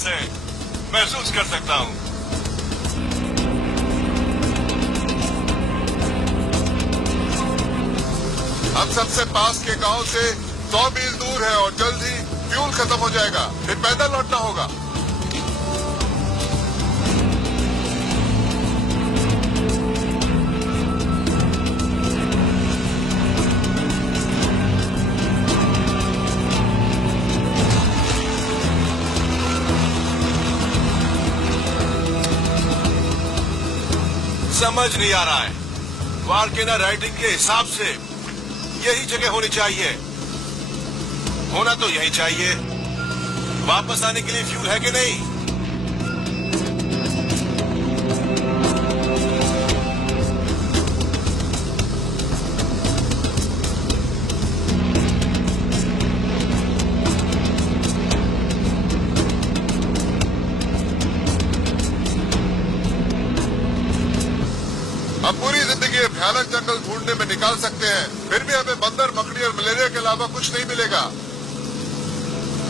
पास है, महसूस कर सकता हूँ। हम सबसे पास के गांव से 100 मील दूर है और जल्द ही फ्यूल खत्म हो जाएगा, फिर पैदल लौटना होगा। समझ नहीं आ रहा है। वार्केना राइटिंग के हिसाब से यही जगह होनी चाहिए। होना तो यही चाहिए। वापस आने के लिए फ्यूल है कि नहीं? हम पूरी जिंदगी भयानक जंगल ढूंढने में निकाल सकते हैं, फिर भी हमें बंदर, मकड़ी और मलेरिया के अलावा कुछ नहीं मिलेगा।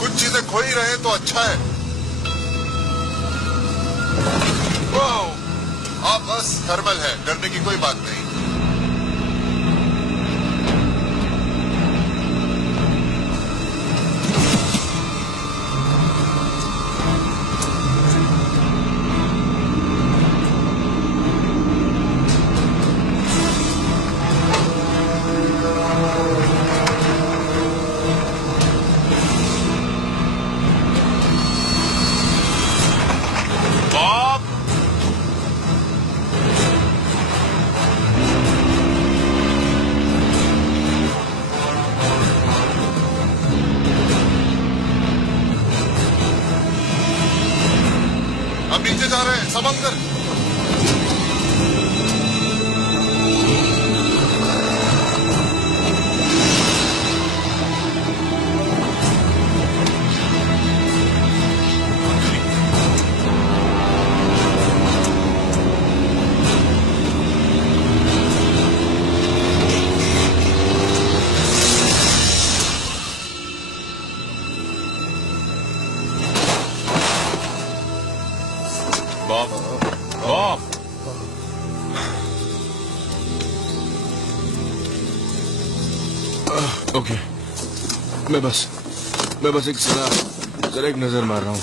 कुछ चीजें खो ही रहे तो अच्छा है। आप बस थर्मल है, डरने की कोई बात नहीं। हम नीचे जा रहे हैं, समंदर। Bob, Bob, okay. मैं बस एक जरा एक नजर मार रहा हूँ।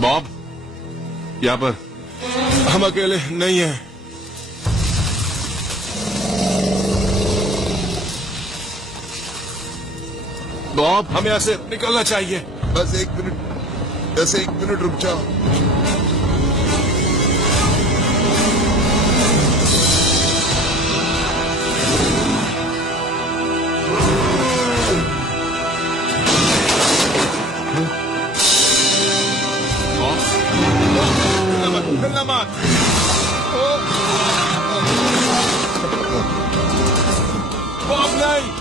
बॉब, यहाँ पर हम अकेले नहीं हैं। बॉब, हमें यहाँ से निकलना चाहिए। बस 1 मिनट, बस 1 मिनट रुक जाओ। निकलना मत। बॉब नहीं।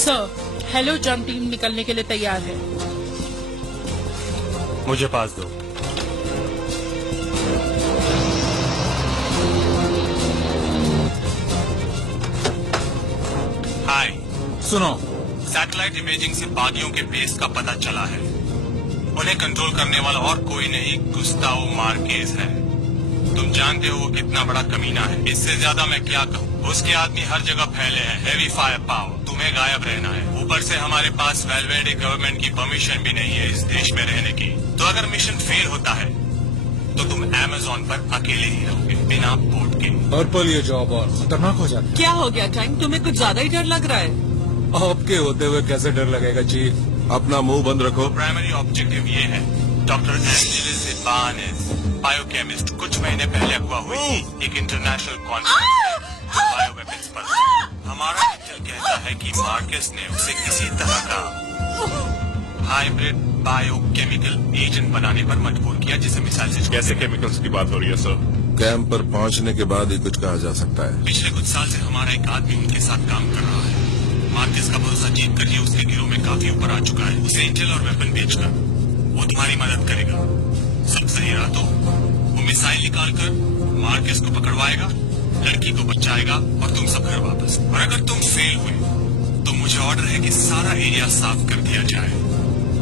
सर, हेलो जंप टीम निकलने के लिए तैयार है। मुझे पास दो। हाय, सुनो, सैटेलाइट इमेजिंग से बागियों के बेस का पता चला है। उन्हें कंट्रोल करने वाला और कोई नहीं, गुस्ताओ मार्केज है। तुम जानते हो वो कितना बड़ा कमीना है। इससे ज्यादा मैं क्या कहूँ। उसके आदमी हर जगह फैले हैं, हेवी फायर पावर। तुम तुम्हें गायब रहना है। ऊपर से हमारे पास वेलवेडे गवर्नमेंट की परमिशन भी नहीं है इस देश में रहने की। तो अगर मिशन फेल होता है तो तुम अमेज़न पर अकेले ही रहोगे बिना पोर्ट के। पर्पल, ये जॉब और खतरनाक हो जाती क्या हो गया टाइम? तुम्हें कुछ ज्यादा ही डर लग रहा है। है। आपके होते हुए कैसे डर लगेगा चीफ? अपना मुंह बंद रखो। प्राइमरी ऑब्जेक्टिव ये है, डॉक्टर एंजेलिस इबानेस, बायोकेमिस्ट, कुछ महीने पहले अगवा हुई थी एक इंटरनेशनल कॉन्फ्रेंस बायो वेपन्स पर। हमारा इंटेल कहता है कि मार्केस ने उसे किसी तरह का हाइब्रिड बायोकेमिकल एजेंट बनाने पर मजबूर किया, जिसे मिसाइल से कैसे केमिकल्स की बात हो रही है सर? कैंप पर पहुंचने के बाद ही कुछ कहा जा सकता है। पिछले कुछ साल से हमारा एक आदमी उनके साथ काम कर रहा है। मार्केस का भरोसा जीत कर ये उसके गिरोह में काफी ऊपर आ चुका है। उसे इंटेल और वेपन बेचकर वो तुम्हारी मदद करेगा। सब सही रहा तो वो मिसाइल निकाल कर मार्केस को पकड़वाएगा, लड़की को बचाएगा और तुम सब घर वापस। और अगर तुम फेल हुए तो मुझे ऑर्डर है कि सारा एरिया साफ कर दिया जाए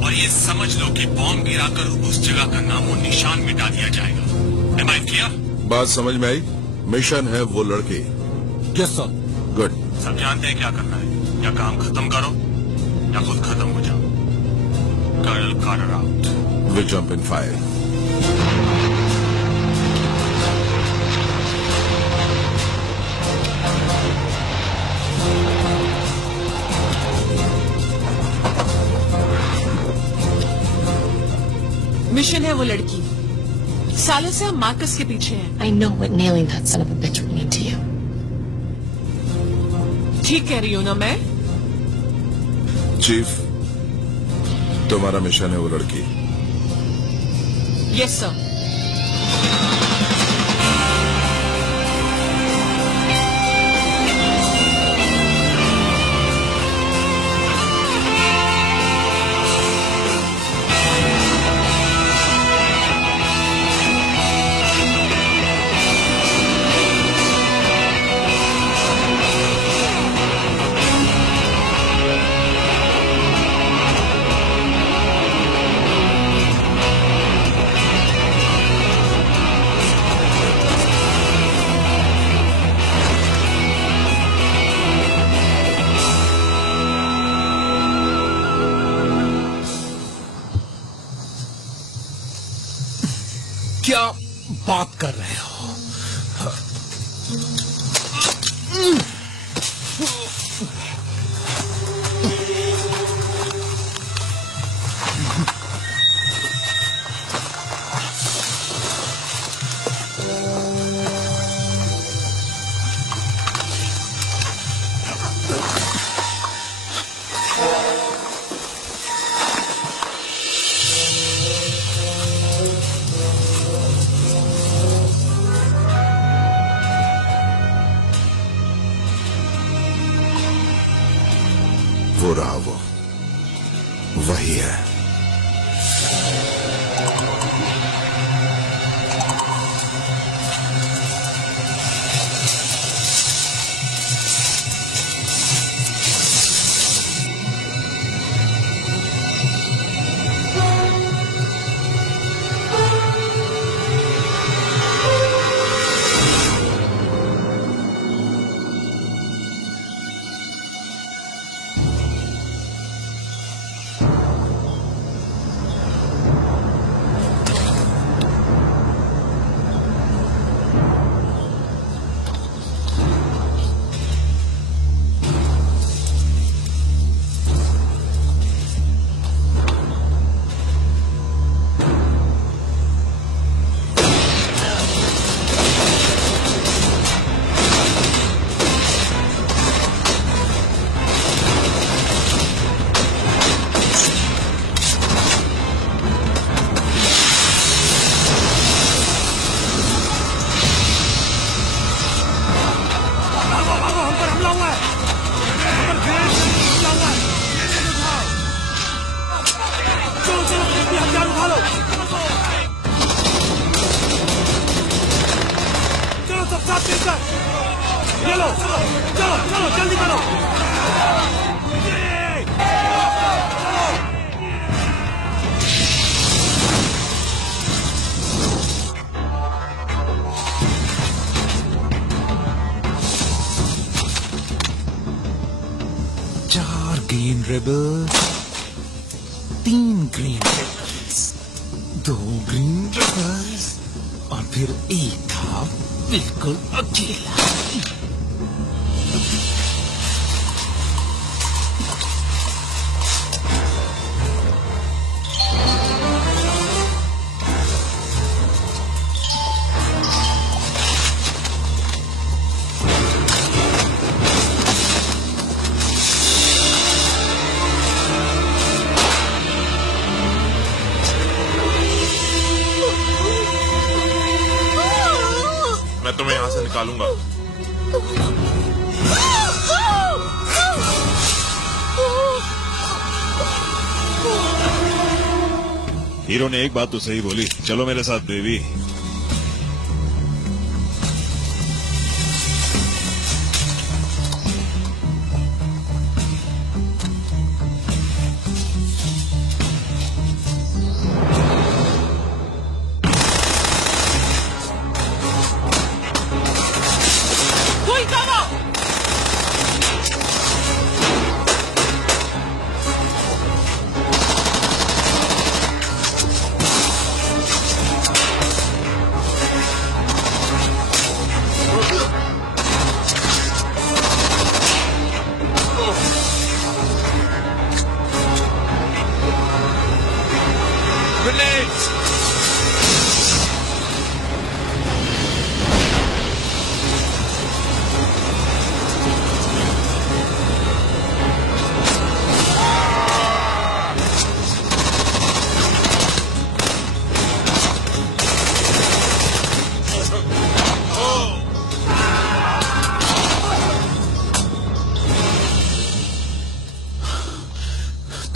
और ये समझ लो कि बॉम्ब गिराकर उस जगह का नामो निशान मिटा दिया जाएगा। Am I clear? बात समझ में आई? मिशन है वो लड़की। Yes sir. गुड। सब जानते हैं क्या करना है। या काम खत्म करो या खुद खत्म हो जाओ। Colonel Carter out. We jump in fire. Mission है वो लड़की। सालों से हम मार्कस के पीछे हैं। I know what nailing that son of a bitch would mean to you. ठीक कह रही हूँ ना मैं? चीफ, तुम्हारा मिशन है वो लड़की। Yes sir. क्या बात कर रहे हो? वो रहा वो, वही है। Green rebels, 3 green rebels, 2 green rebels और फिर एक था बिल्कुल अकेला। मैं तुम्हें यहाँ से निकालूंगा। हीरो ने एक बात तो सही बोली, चलो मेरे साथ बेबी। कोई करो।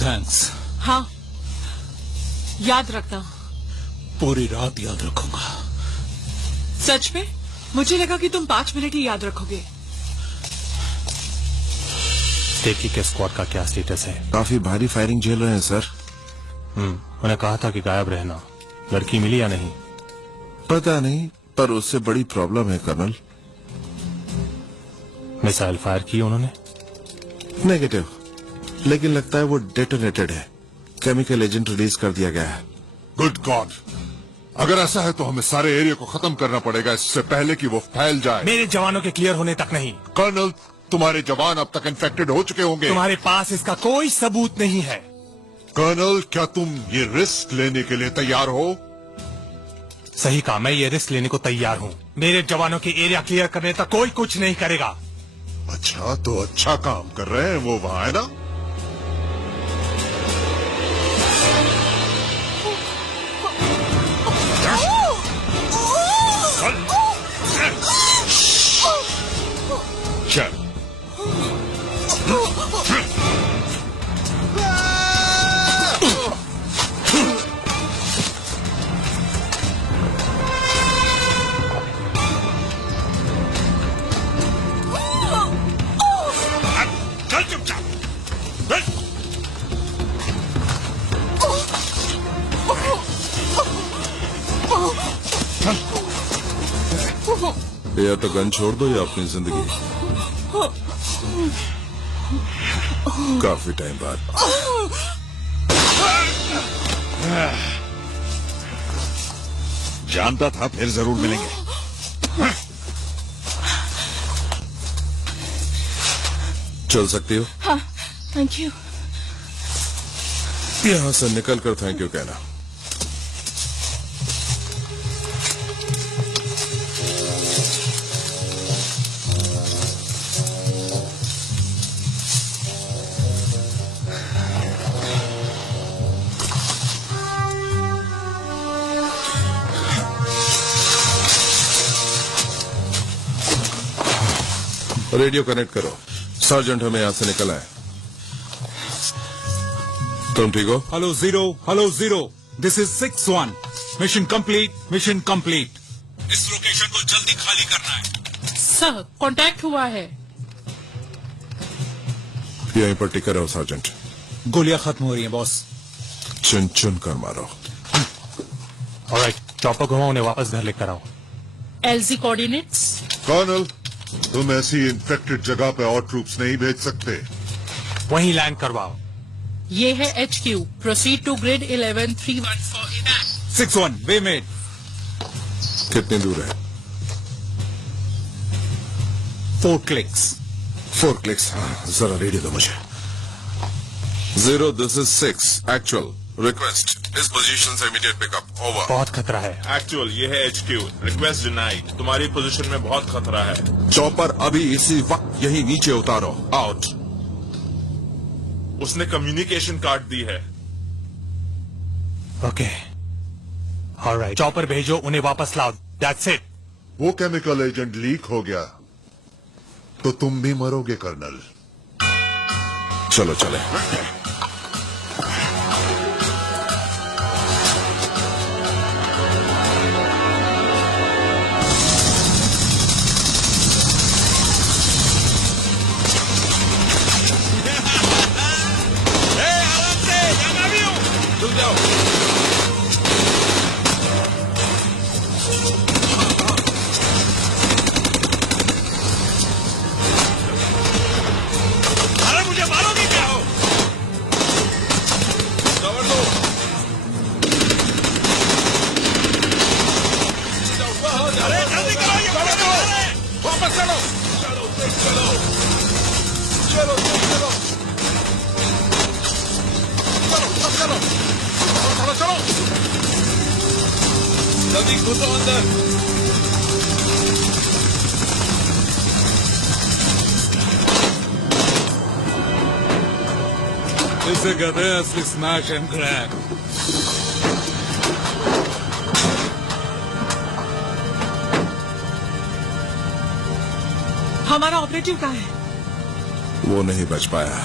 थैंक्स। हाँ, याद रखना। पूरी रात याद रखूंगा। सच में? मुझे लगा कि तुम 5 मिनट ही याद रखोगे। देखिए के स्क्वाड का क्या स्टेटस है। काफी भारी फायरिंग झेल रहे हैं सर। मैंने कहा था कि गायब रहना। लड़की मिली या नहीं? पता नहीं, पर उससे बड़ी प्रॉब्लम है कर्नल। मिसाइल फायर की उन्होंने? नेगेटिव, लेकिन लगता है वो डेटोनेटेड है। केमिकल एजेंट रिलीज कर दिया गया है। गुड गॉड, अगर ऐसा है तो हमें सारे एरिया को खत्म करना पड़ेगा इससे पहले कि वो फैल जाए। मेरे जवानों के क्लियर होने तक नहीं। कर्नल, तुम्हारे जवान अब तक इन्फेक्टेड हो चुके होंगे। तुम्हारे पास इसका कोई सबूत नहीं है। कर्नल, क्या तुम ये रिस्क लेने के लिए तैयार हो? सही कहा, मैं ये रिस्क लेने को तैयार हूँ। मेरे जवानों के एरिया क्लियर करने तक कोई कुछ नहीं करेगा। अच्छा, तो अच्छा काम कर रहे हैं वो वहां, है ना? चल। चल चुपचाप। या तो गन छोड़ दो या अपनी जिंदगी। काफी टाइम बाद। जानता था फिर जरूर मिलेंगे। चल सकती हो? हाँ, थैंक यू। यहाँ से निकल कर थैंक यू कहना। रेडियो कनेक्ट करो। सर्जेंट हमें यहाँ से निकल आए। तुम ठीक हो? Hello zero, this is 6-1। Mission complete. इस लोकेशन को जल्दी खाली करना है। सर, कांटेक्ट हुआ है। यहीं पर टिके रहो सर्जेंट। गोलियां खत्म हो रही हैं बॉस। चुन चुन कर मारो। ऑलराइट, चॉपर घुमाओ, उन्हें वापस घर लेकर आओ। LZ coordinates. कर्नल, तुम ऐसी इन्फेक्टेड जगह पे और ट्रूप्स नहीं भेज सकते। वहीं लैंड करवाओ। ये है HQ। प्रोसीड टू ग्रिड 11314 6-1 वे मेड। कितनी दूर है? 4 clicks। 4 क्लिक्स। हाँ, जरा रेडियो दो मुझे। 0 दिस इज 6 एक्चुअल रिक्वेस्ट इस पोजीशन से इमीडिएट पिकअप ओवर। बहुत खतरा है। एक्चुअल ये है HQ, रिक्वेस्ट डिनाइड। तुम्हारी पोजीशन में बहुत खतरा है। चॉपर अभी इसी वक्त यही नीचे उतारो। आउट। उसने कम्युनिकेशन काट दी है। ओके ऑलराइट, चॉपर भेजो, उन्हें वापस लाओ। That's it. वो केमिकल एजेंट लीक हो गया तो तुम भी मरोगे कर्नल। चलो चले। अरे मुझे मारोगे क्या हो? कवर दो। अरे जल्दी करो, ये कवर दो। वापस चलो। चलो चलो चलो चलो चलो चलो चलो चलो जल्दी घुसो अंदर। इसे कहते हैं असली स्मैश एंड क्रैक। हमारा ऑपरेटिव कहाँ है? वो नहीं बच पाया।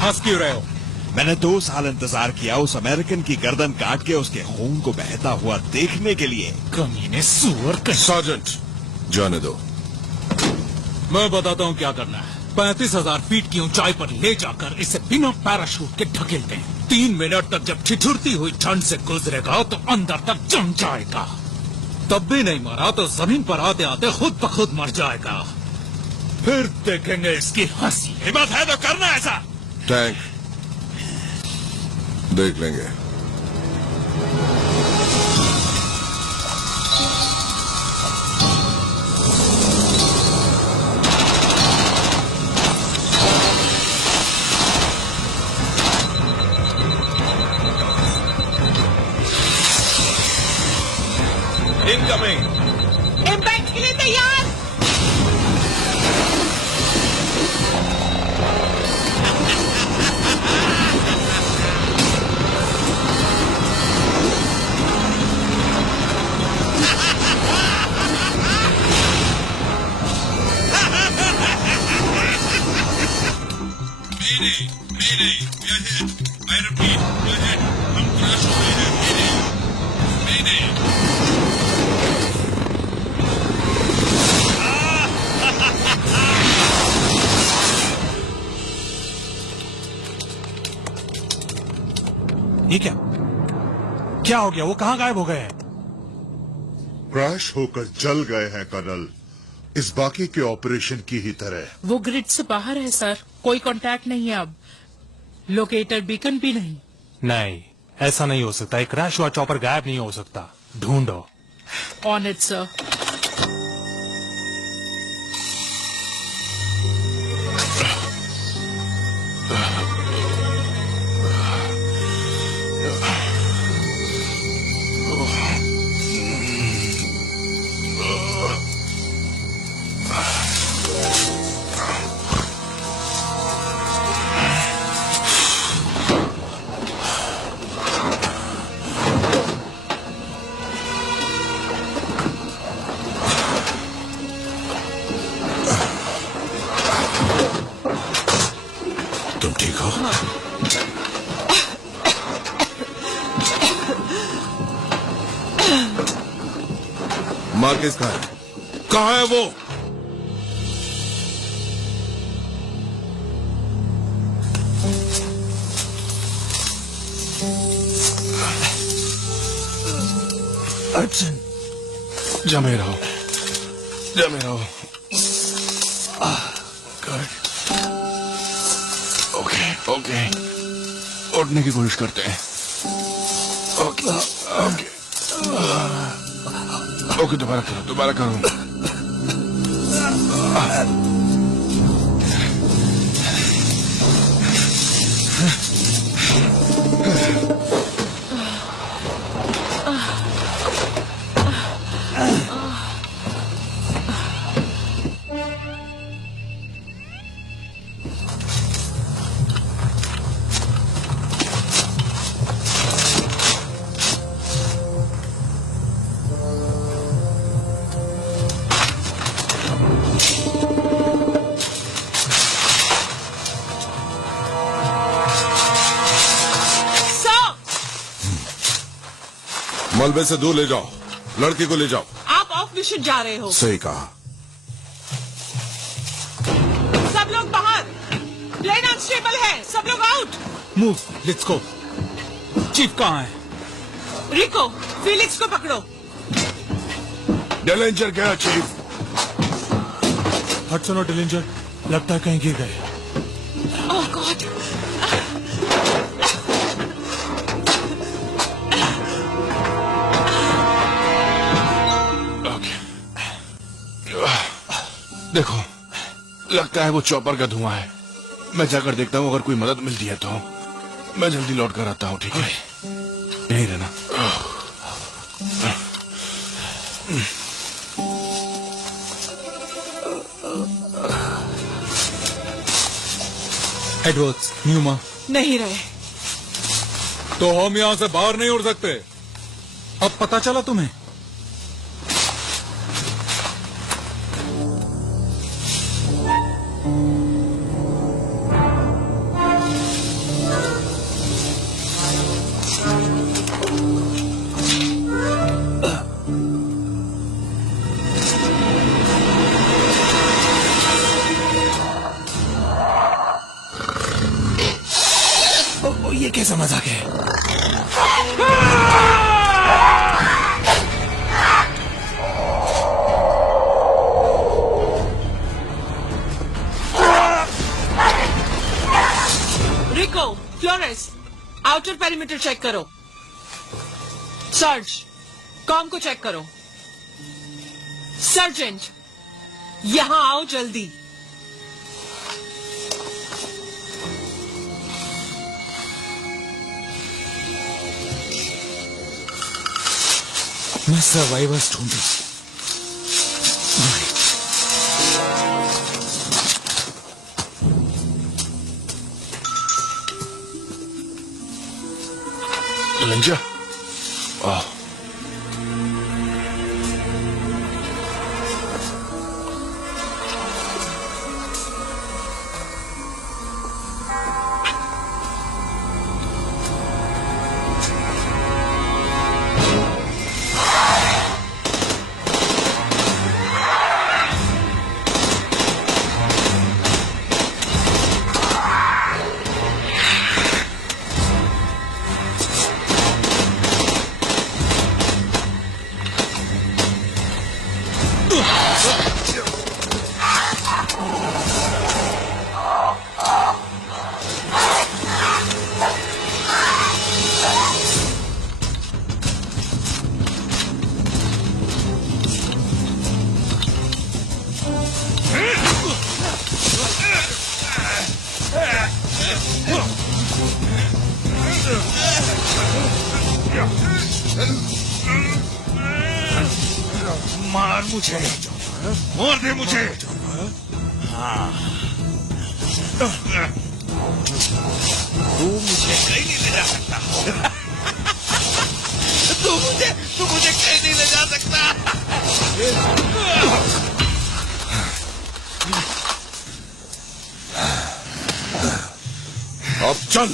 हंस क्यों रहे हो? मैंने 2 साल इंतजार किया उस अमेरिकन की गर्दन काट के उसके खून को बहता हुआ देखने के लिए। कमीने सुअर का। सार्जेंट जाने दो। मैं बताता हूँ क्या करना है। 35,000 फीट की ऊंचाई पर ले जाकर इसे बिना पैराशूट के ढकेलते हैं। 3 मिनट तक जब ठिठुरती हुई ठंड से गुजरेगा तो अंदर तक जम जाएगा। तब भी नहीं मरा तो जमीन पर आते आते खुद ब खुद मर जाएगा। फिर देखेंगे इसकी हंसी। हिम्मत है तो करना ऐसा। टैंक देख लेंगे। इनकमिंग। इम्पैक्ट के लिए तैयार। ये क्या क्या हो गया? वो कहाँ गायब हो गए हैं? क्रैश होकर जल गए हैं कर्नल, इस बाकी के ऑपरेशन की ही तरह। वो ग्रिड से बाहर है सर। कोई कांटेक्ट नहीं है अब। लोकेटर बीकन भी नहीं। नहीं, ऐसा नहीं हो सकता। एक क्रैश हुआ चॉपर गायब नहीं हो सकता। ढूंढो। On it sir. तुम ठीक हो? मार्केस कहाँ है? कहाँ है वो? अर्जुन, जमे रहो, जमे रहो। गुड। ओके ओके, उठने की कोशिश करते हैं। ओके ओके ओके, दोबारा करो, दोबारा करो। मलबे से दूर ले जाओ, लड़की को ले जाओ। आप ऑफ मिशन जा रहे हो। सही कहा। सब लोग बाहर, प्लेन अनस्टेबल है, सब लोग out. Move, let's go. Chief कहाँ है? रिको, फिलिक्स को पकड़ो। डेलेंजर गया चीफ। हटसन और डिलिंजर लगता है कहीं गिर गए। ओह गॉड। देखो, लगता है वो चॉपर का धुआं है। मैं जाकर देखता हूँ, अगर कोई मदद मिलती है तो मैं जल्दी लौट कर आता हूँ, ठीक है? यहीं रहना। एडवर्ड्स, न्यूमा नहीं रहे। तो हम यहाँ से बाहर नहीं उड़ सकते। अब पता चला तुम्हें? ये कैसा मजाक है? रिको, फ्लोरेंस, आउटर पेरीमीटर चेक करो। सर्ज, कॉम को चेक करो। सर्जेंट, यहां आओ जल्दी। मैं सर्वाइवर्स ढूंढूं। लंजा, मार मुझे, मार दे मुझे। तू मुझे कहीं नहीं ले जा सकता। तू मुझे कहीं नहीं ले जा सकता। अब चल।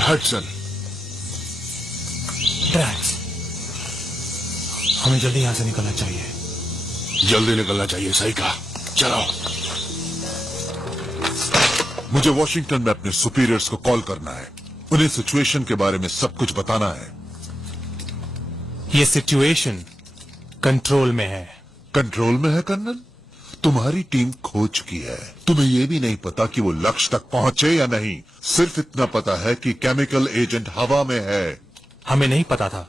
हडसन, ड्रैक्स, हमें जल्दी यहाँ से निकलना चाहिए। जल्दी निकलना चाहिए, सही कहा। चलो। मुझे वॉशिंगटन में अपने सुपीरियर्स को कॉल करना है। उन्हें सिचुएशन के बारे में सब कुछ बताना है। ये सिचुएशन कंट्रोल में है। कंट्रोल में है कर्नल? तुम्हारी टीम खो चुकी है। तुम्हें यह भी नहीं पता कि वो लक्ष्य तक पहुंचे या नहीं। सिर्फ इतना पता है कि केमिकल एजेंट हवा में है। हमें नहीं पता था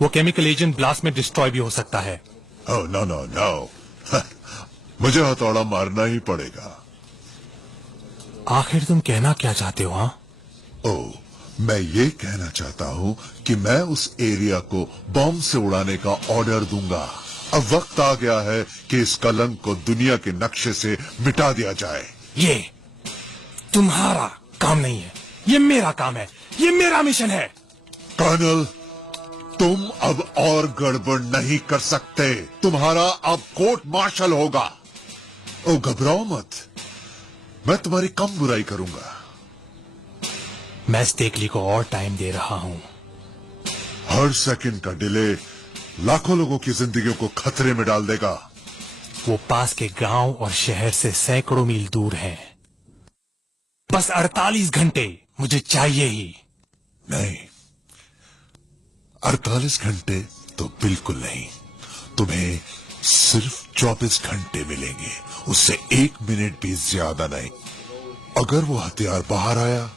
वो केमिकल एजेंट ब्लास्ट में डिस्ट्रॉय भी हो सकता है। ओह नो नो नो, मुझे हथौड़ा मारना ही पड़ेगा। आखिर तुम कहना क्या चाहते हो? हाँ, ओह, मैं ये कहना चाहता हूँ कि मैं उस एरिया को बॉम्ब से उड़ाने का ऑर्डर दूंगा। अब वक्त आ गया है कि इस कलंक को दुनिया के नक्शे से मिटा दिया जाए। ये तुम्हारा काम नहीं है, ये मेरा काम है, ये मेरा मिशन है। कर्नल, तुम अब और गड़बड़ नहीं कर सकते। तुम्हारा अब कोर्ट मार्शल होगा। ओ घबराओ मत, मैं तुम्हारी कम बुराई करूंगा। मैं स्टेकली को और टाइम दे रहा हूं। हर सेकंड का डिले लाखों लोगों की जिंदगियों को खतरे में डाल देगा। वो पास के गांव और शहर से सैकड़ों मील दूर है। बस 48 घंटे मुझे चाहिए ही। नहीं, 48 घंटे तो बिल्कुल नहीं। तुम्हें सिर्फ 24 घंटे मिलेंगे, उससे 1 मिनट भी ज्यादा नहीं। अगर वो हथियार बाहर आया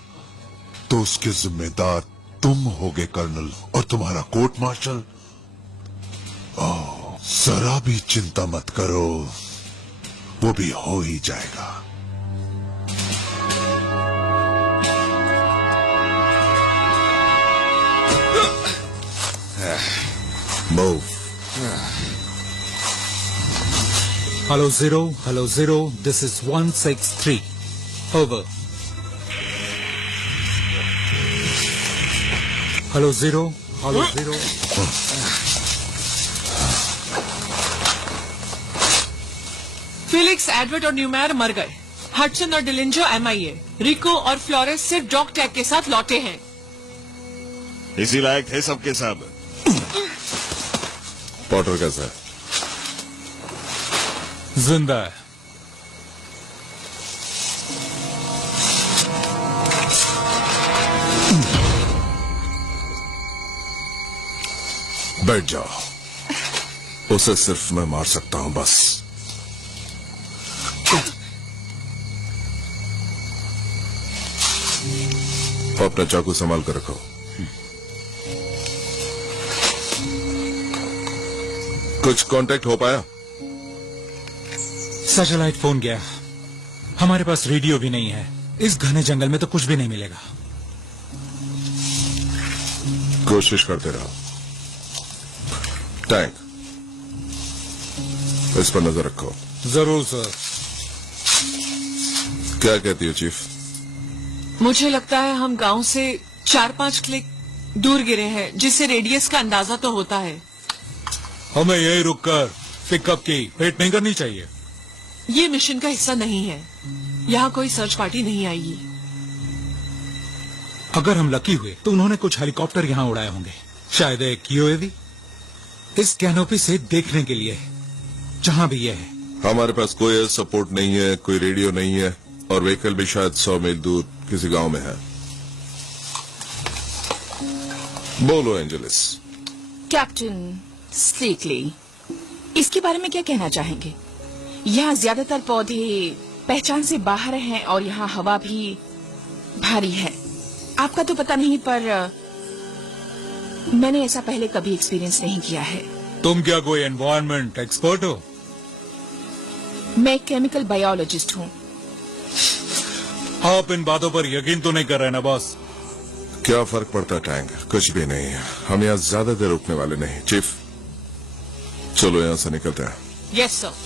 तो उसके जिम्मेदार तुम होगे कर्नल, और तुम्हारा कोर्ट मार्शल। ओह, जरा भी चिंता मत करो, वो भी हो ही जाएगा। Move. Hello zero, this is 163. Over. Hello zero. Felix, Edward और न्यूमैर मर गए। हडसन और डिलिंजो MIA। रिको और फ्लोरेस सिर्फ डॉग टैग के साथ लौटे हैं। इसी लायक थे सबके सब। पॉटर कैसा है? जिंदा है। बैठ जाओ, उसे सिर्फ मैं मार सकता हूं, बस। अपना चाकू संभाल कर रखो। कुछ कांटेक्ट हो पाया? सैटेलाइट फोन गया। हमारे पास रेडियो भी नहीं है। इस घने जंगल में तो कुछ भी नहीं मिलेगा। कोशिश करते रहो। टैंक, इस पर नजर रखो। जरूर सर। क्या कहती हो चीफ? मुझे लगता है हम गांव से 4-5 क्लिक दूर गिरे हैं, जिससे रेडियस का अंदाजा तो होता है। हमें यही रुककर पिकअप की वेट नहीं करनी चाहिए। ये मिशन का हिस्सा नहीं है। यहाँ कोई सर्च पार्टी नहीं आएगी। अगर हम लकी हुए तो उन्होंने कुछ हेलीकॉप्टर यहाँ उड़ाए होंगे, शायद एक UAV। इस कैनोपी से देखने के लिए जहाँ भी ये है। हमारे पास कोई एयर सपोर्ट नहीं है, कोई रेडियो नहीं है, और व्हीकल भी शायद 100 मील दूर किसी गांव में है। बोलो एंजेलिस। कैप्टन स्टेकली, इसके बारे में क्या कहना चाहेंगे? यहाँ ज्यादातर पौधे पहचान से बाहर हैं और यहाँ हवा भी भारी है। आपका तो पता नहीं, पर मैंने ऐसा पहले कभी एक्सपीरियंस नहीं किया है। तुम क्या कोई एनवायरनमेंट एक्सपर्ट हो? मैं एक केमिकल बायोलॉजिस्ट हूँ। आप इन बातों पर यकीन तो नहीं कर रहे ना बॉस? क्या फर्क पड़ता टैंक? कुछ भी नहीं है। हम यहाँ ज्यादा देर रुकने वाले नहीं। चीफ, चलो यहाँ से निकलते हैं। Yes sir.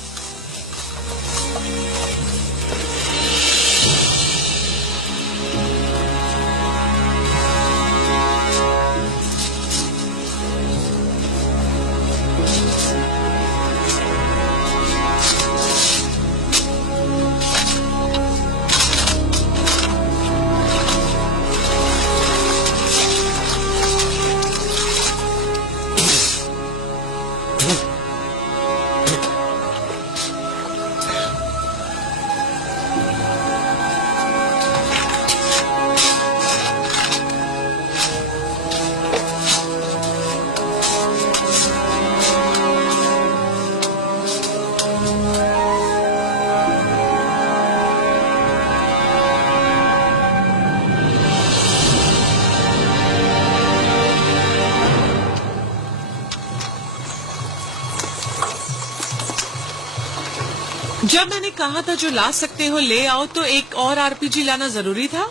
जब मैंने कहा था जो ला सकते हो ले आओ, तो एक और आरपीजी लाना जरूरी था?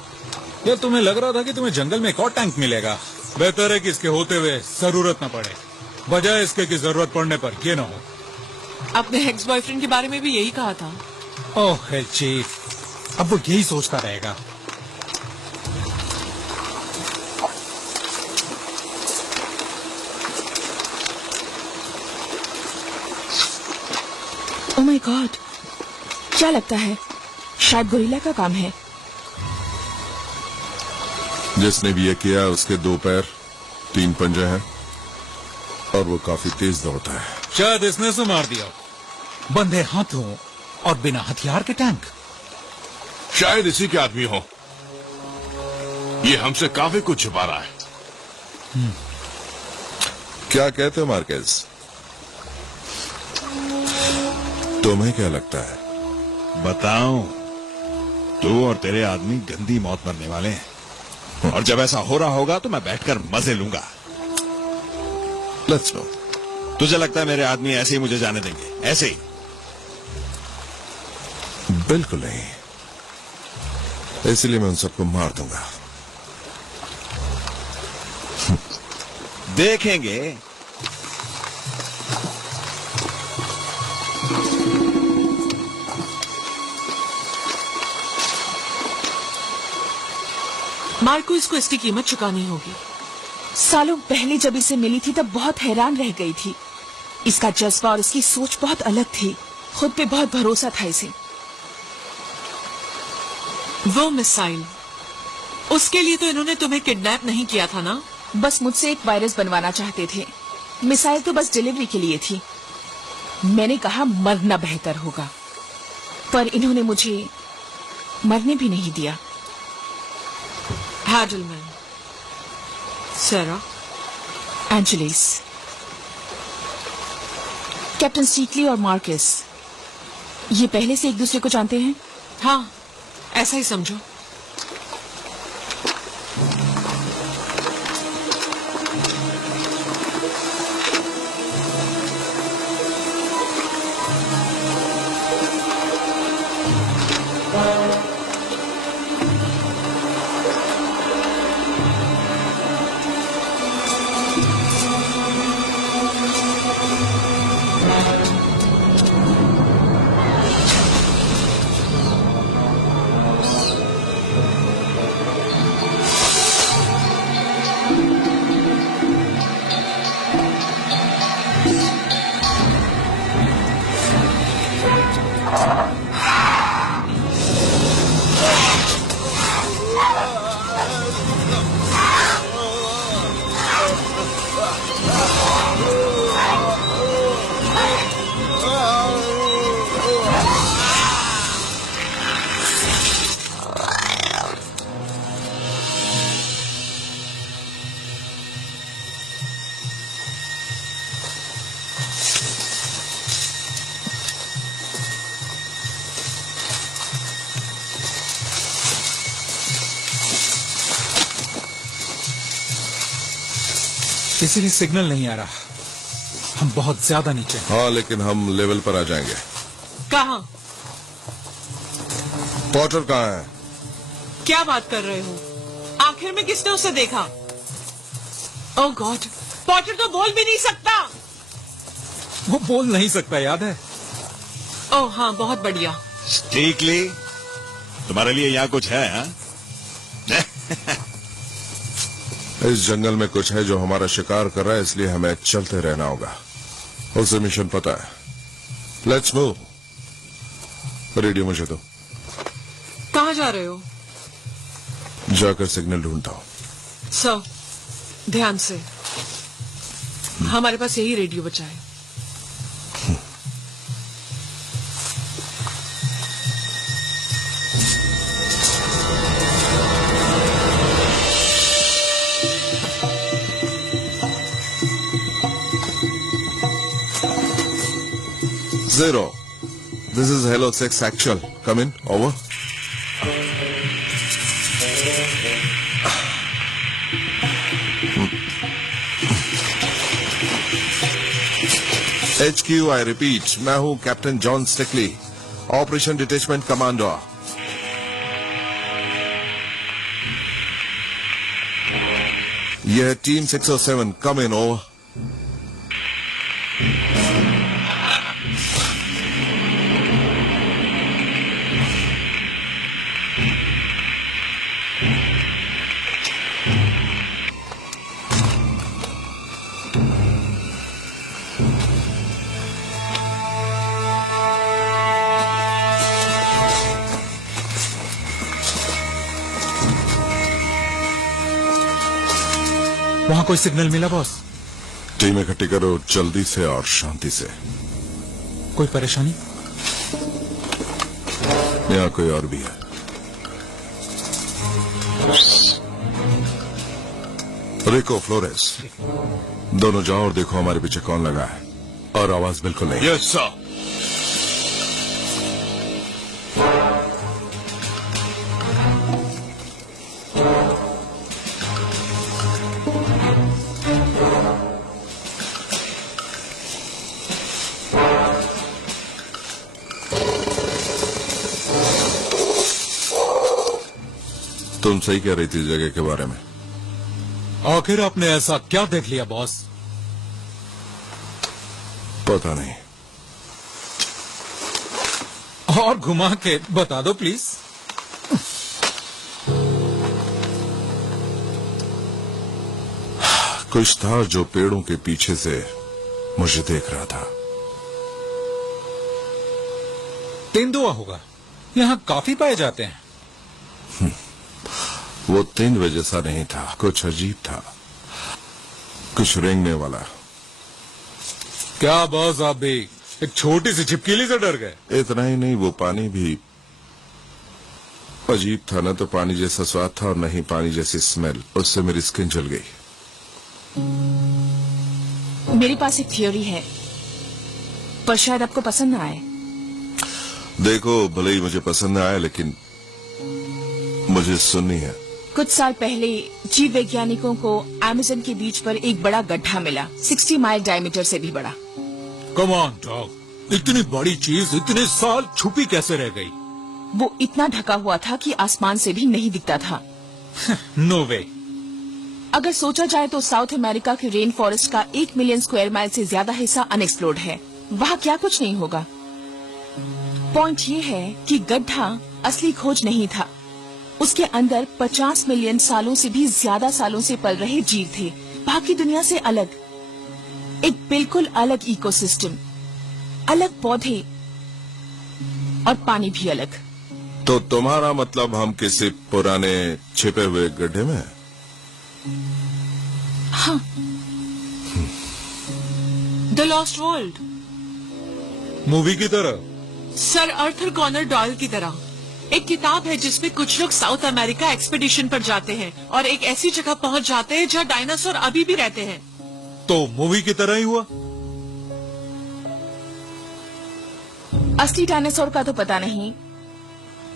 यार तुम्हें लग रहा था कि तुम्हें जंगल में एक और टैंक मिलेगा। बेहतर है कि इसके होते हुए जरूरत न पड़े, बजाय इसके कि जरूरत पड़ने पर ये न हो। अपने एक्स बॉयफ्रेंड के बारे में भी यही कहा था। ओह हेल चीफ, अब वो यही सोचता रहेगा। ओह माय गॉड, क्या लगता है? शायद गोरिल्ला का काम है। जिसने भी ये किया उसके 2 पैर 3 पंजे हैं और वो काफी तेज दौड़ता है। शायद इसने से मार दिया। बंधे हाथों और बिना हथियार के टैंक। शायद इसी के आदमी हो। ये हमसे काफी कुछ छुपा रहा है। क्या कहते हो मार्केज? तुम्हें क्या लगता है? बताऊं, तू और तेरे आदमी गंदी मौत मरने वाले हैं, और जब ऐसा हो रहा होगा तो मैं बैठकर मजे लूंगा। Let's no. तुझे लगता है मेरे आदमी ऐसे ही मुझे जाने देंगे? ऐसे ही? बिल्कुल नहीं, इसलिए मैं उन सबको मार दूंगा। देखेंगे। मार्को, इसको इसकी कीमत चुकानी होगी। सालों पहले जब इसे मिली थी तब बहुत हैरान रह गई थी। इसका जज्बा और इसकी सोच बहुत अलग थी। खुद पे बहुत भरोसा था इसे। वो मिसाइल, उसके लिए तो इन्होंने तुम्हें किडनैप नहीं किया था ना? बस मुझसे एक वायरस बनवाना चाहते थे। मिसाइल तो बस डिलीवरी के लिए थी। मैंने कहा मरना बेहतर होगा, पर इन्होंने मुझे मरने भी नहीं दिया। हैडलमैन, सारा, एंजेलिस, कैप्टन स्टीकली और मार्कस, ये पहले से एक दूसरे को जानते हैं? हाँ, ऐसा ही समझो। इसीलिए सिग्नल नहीं आ रहा। हम बहुत ज्यादा नीचे हैं। हाँ, लेकिन हम लेवल पर आ जाएंगे। कहाँ? पॉटर कहाँ है? क्या बात कर रहे हो? आखिर में किसने उसे देखा? ओह गॉड, पॉटर तो बोल भी नहीं सकता। वो बोल नहीं सकता, याद है? ओह हाँ, बहुत बढ़िया। स्टीकली, तुम्हारे लिए यहाँ कुछ है? हाँ? इस जंगल में कुछ है जो हमारा शिकार कर रहा है, इसलिए हमें चलते रहना होगा। उसे मिशन पता है। Let's move. रेडियो मुझे दो। कहाँ जा रहे हो? जाकर सिग्नल ढूंढता हूँ। सर, ध्यान से। हमारे पास यही रेडियो बचा है। Zero. This is Hello 6 Actual. Come in. Over. HQ, I repeat. मैं हूँ captain John Stickley. Operation detachment commando. यह टीम 607 कम इन ओवर। वहां कोई सिग्नल मिला बॉस? टीम इकट्ठी करो जल्दी से और शांति से। कोई परेशानी? यहाँ कोई और भी है। रिको, फ्लोरेस, दोनों जाओ और देखो हमारे पीछे कौन लगा है। और आवाज बिल्कुल नहीं। Yes sir. तुम सही कह रही थी जगह के बारे में। आखिर आपने ऐसा क्या देख लिया बॉस? पता नहीं। और घुमा के बता दो प्लीज। कुछ था जो पेड़ों के पीछे से मुझे देख रहा था। तेंदुआ होगा, यहाँ काफी पाए जाते हैं। वो तेंदुए जैसा नहीं था, कुछ अजीब था, कुछ रेंगने वाला। क्या बॉस, आप भी एक छोटी सी छिपकली से डर गए? इतना ही नहीं, वो पानी भी अजीब था। न तो पानी जैसा स्वाद था और न ही पानी जैसी स्मेल। उससे मेरी स्किन जल गई। मेरे पास एक थ्योरी है, पर शायद आपको पसंद ना आए। देखो, भले ही मुझे पसंद न आए, लेकिन मुझे सुननी है। कुछ साल पहले जीव वैज्ञानिकों को अमेज़न के बीच पर एक बड़ा गड्ढा मिला, 60 माइल डायमीटर से भी बड़ा। कम ऑन डॉग, इतनी बड़ी चीज इतने साल छुपी कैसे रह गई? वो इतना ढका हुआ था कि आसमान से भी नहीं दिखता था। नो वे। अगर सोचा जाए तो साउथ अमेरिका के रेन फॉरेस्ट का 1 मिलियन स्क्वायर माइल से ज्यादा हिस्सा अनएक्सप्लोर्ड है। वहाँ क्या कुछ नहीं होगा। पॉइंट ये है कि गड्ढा असली खोज नहीं था। उसके अंदर 50 मिलियन सालों से भी ज्यादा सालों से पल रहे जीव थे, बाकी दुनिया से अलग। एक बिल्कुल अलग इकोसिस्टम, अलग पौधे और पानी भी अलग। तो तुम्हारा मतलब हम किसी पुराने छिपे हुए गड्ढे में हैं? हाँ। द लॉस्ट वर्ल्ड, मूवी की तरह। सर आर्थर कॉनर डॉयल की तरह। एक किताब है जिसमें कुछ लोग साउथ अमेरिका एक्सपीडिशन पर जाते हैं और एक ऐसी जगह पहुंच जाते हैं जहां डायनासोर अभी भी रहते हैं। तो मूवी की तरह ही हुआ। असली डायनासोर का तो पता नहीं,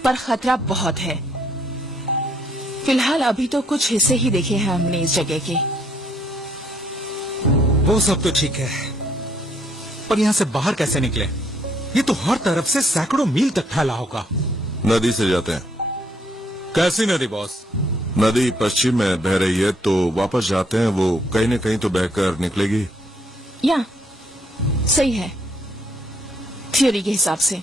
पर खतरा बहुत है। फिलहाल अभी तो कुछ हिस्से ही देखे हैं हमने इस जगह के। वो सब तो ठीक है, पर यहाँ से बाहर कैसे निकले? ये तो हर तरफ से सैकड़ों मील तक फैला होगा। नदी से जाते हैं। कैसी नदी बॉस? नदी पश्चिम में बह रही है, तो वापस जाते हैं। वो कहीं न कहीं तो बहकर निकलेगी। या सही है, थ्योरी के हिसाब से।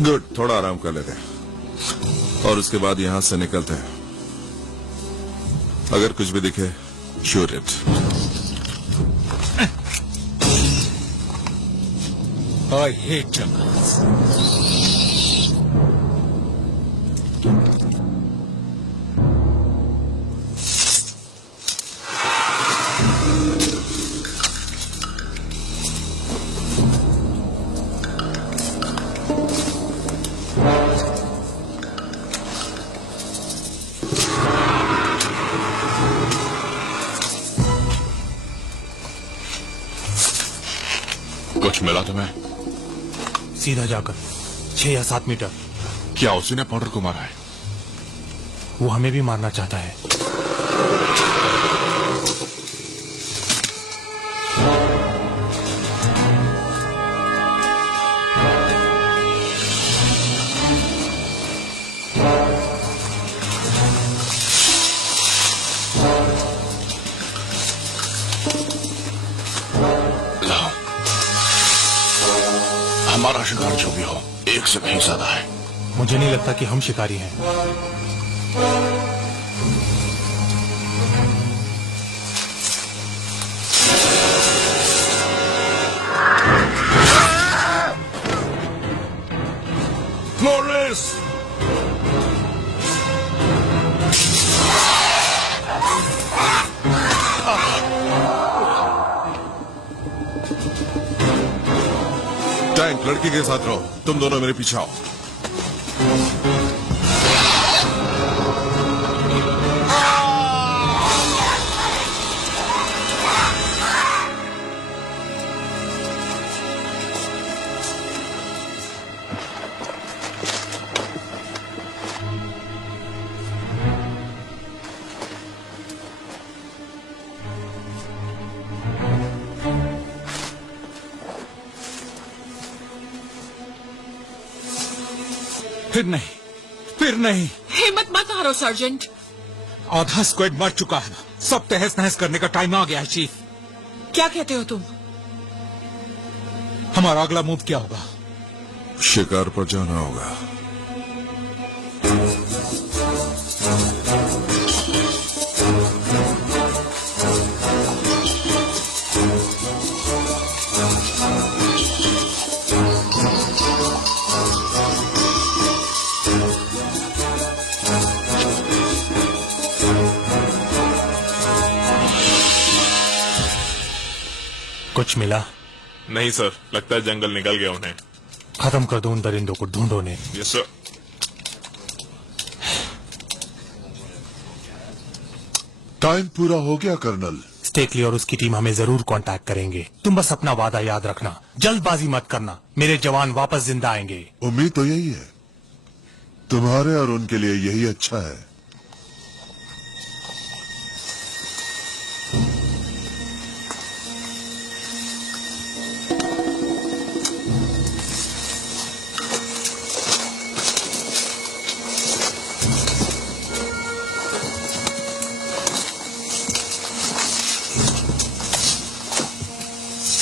गुड, थोड़ा आराम कर लेते हैं और उसके बाद यहां से निकलते हैं। अगर कुछ भी दिखे, shoot it. I hate jungles. कुछ मिला तुम्हें? सीधा जाकर 6 या 7 मीटर। क्या उसी ने पाउडर को मारा है? वो हमें भी मारना चाहता है। हमारा शिकार जो भी हो, एक से कहीं ज्यादा है। मुझे नहीं लगता कि हम शिकारी हैं। मॉरिस! टैंक, लड़की के साथ रहो। तुम दोनों मेरे पीछे आओ। फिर नहीं। हिम्मत मत हारो सर्जेंट। आधा स्क्वाड मर चुका है। सब तहस नहस करने का टाइम आ गया है चीफ। क्या कहते हो तुम? हमारा अगला मूव क्या होगा? शिकार पर जाना होगा। कुछ मिला? नहीं सर, लगता है जंगल निकल गया उन्हें। खत्म कर दो उन दरिंदों को, ढूंढो ने। Yes sir. टाइम पूरा हो गया कर्नल। स्टेकली और उसकी टीम हमें जरूर कांटेक्ट करेंगे। तुम बस अपना वादा याद रखना, जल्दबाजी मत करना। मेरे जवान वापस जिंदा आएंगे। उम्मीद तो यही है। तुम्हारे और उनके लिए यही अच्छा है।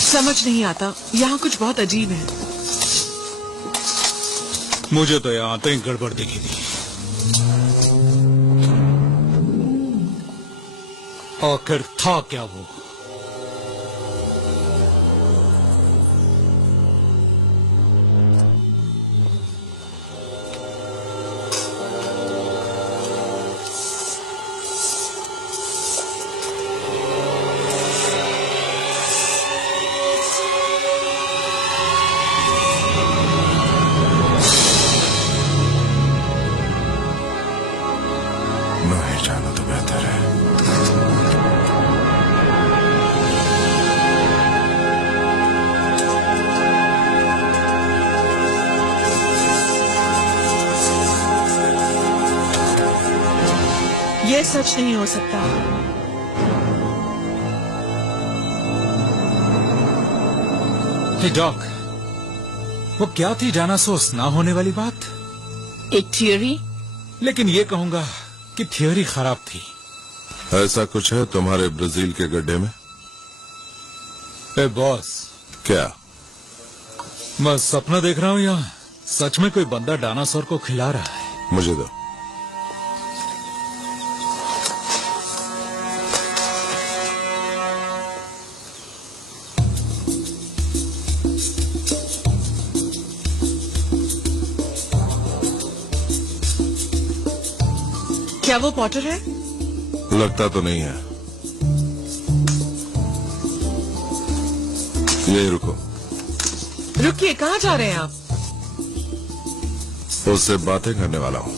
समझ नहीं आता, यहाँ कुछ बहुत अजीब है। मुझे तो यहाँ आते ही गड़बड़ दिखी थी। आखिर था क्या वो? नहीं जाना तो बेहतर है। ये सच नहीं हो सकता। हे डॉक, वो क्या थी डायनासोर्स ना होने वाली बात? एक थियोरी। लेकिन ये कहूंगा कि थियोरी खराब थी। ऐसा कुछ है तुम्हारे ब्राजील के गड्ढे में? ए बॉस, क्या? मैं सपना देख रहा हूँ यहाँ सच में कोई बंदा डायनासोर को खिला रहा है। मुझे दो। क्या वो पॉटर है? लगता तो नहीं है। यही रुको। रुकिए, कहाँ जा रहे हैं आप? उससे बातें करने वाला हूँ।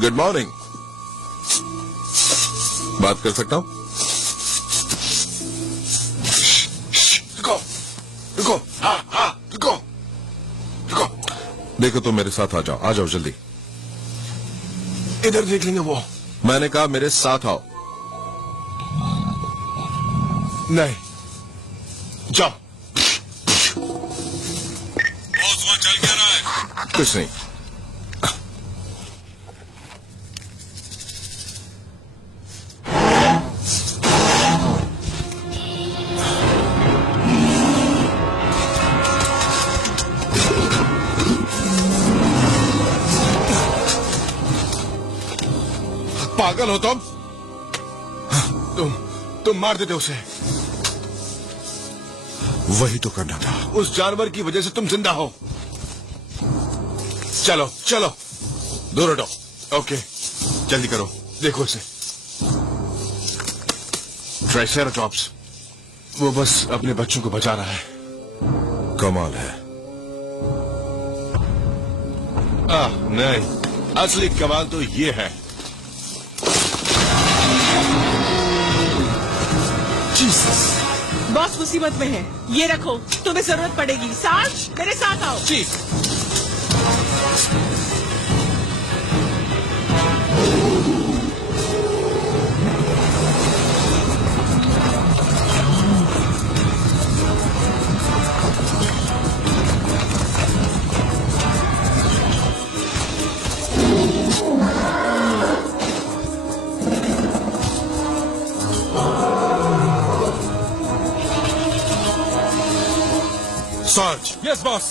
Good morning. बात कर सकता हूँ? रुको, रुको, हाँ, हाँ, रुको। देखो तुम मेरे साथ आ जाओ जल्दी। इधर देख लेंगे वो। मैंने कहा मेरे साथ आओ। नहीं, जाओ। बॉस वहां चल क्या रहा है? कुछ नहीं। पागल हो तुम मार देते उसे। वही तो करना था। उस जानवर की वजह से तुम जिंदा हो। चलो चलो, दूर हटो। ओके, जल्दी करो। देखो इसे, ट्राइसेराटॉप्स। वो बस अपने बच्चों को बचा रहा है। कमाल है। नहीं, असली कमाल तो ये है। बॉस मुसीबत में है, ये रखो, तुम्हें जरूरत पड़ेगी। सार्ज, मेरे साथ आओ। Chief, sarge. Yes boss.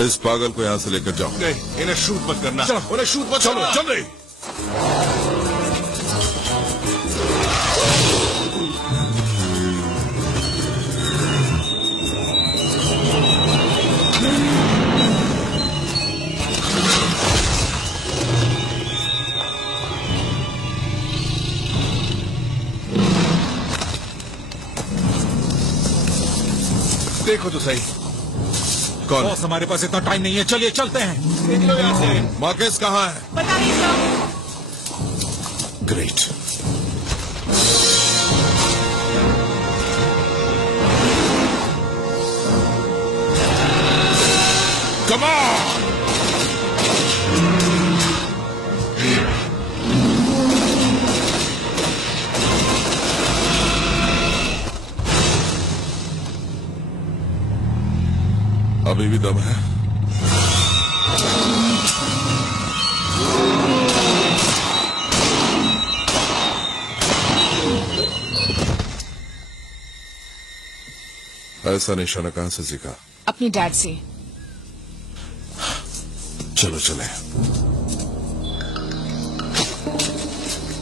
इस पागल को यहां से लेकर जाओ। नहीं, इन्हें शूट मत करना। चलो, उन्हें शूट मत। चलो जल्दी। देखो तो सही। कौन? बॉस हमारे पास इतना टाइम नहीं है, चलिए चलते हैं। निकलो यहाँ से। मार्केस कहाँ है? पता नहीं सर। ग्रेट। Come on. अभी भी दम है। ऐसा निशाना कहां से सीखा? अपनी डैड से। चलो चले।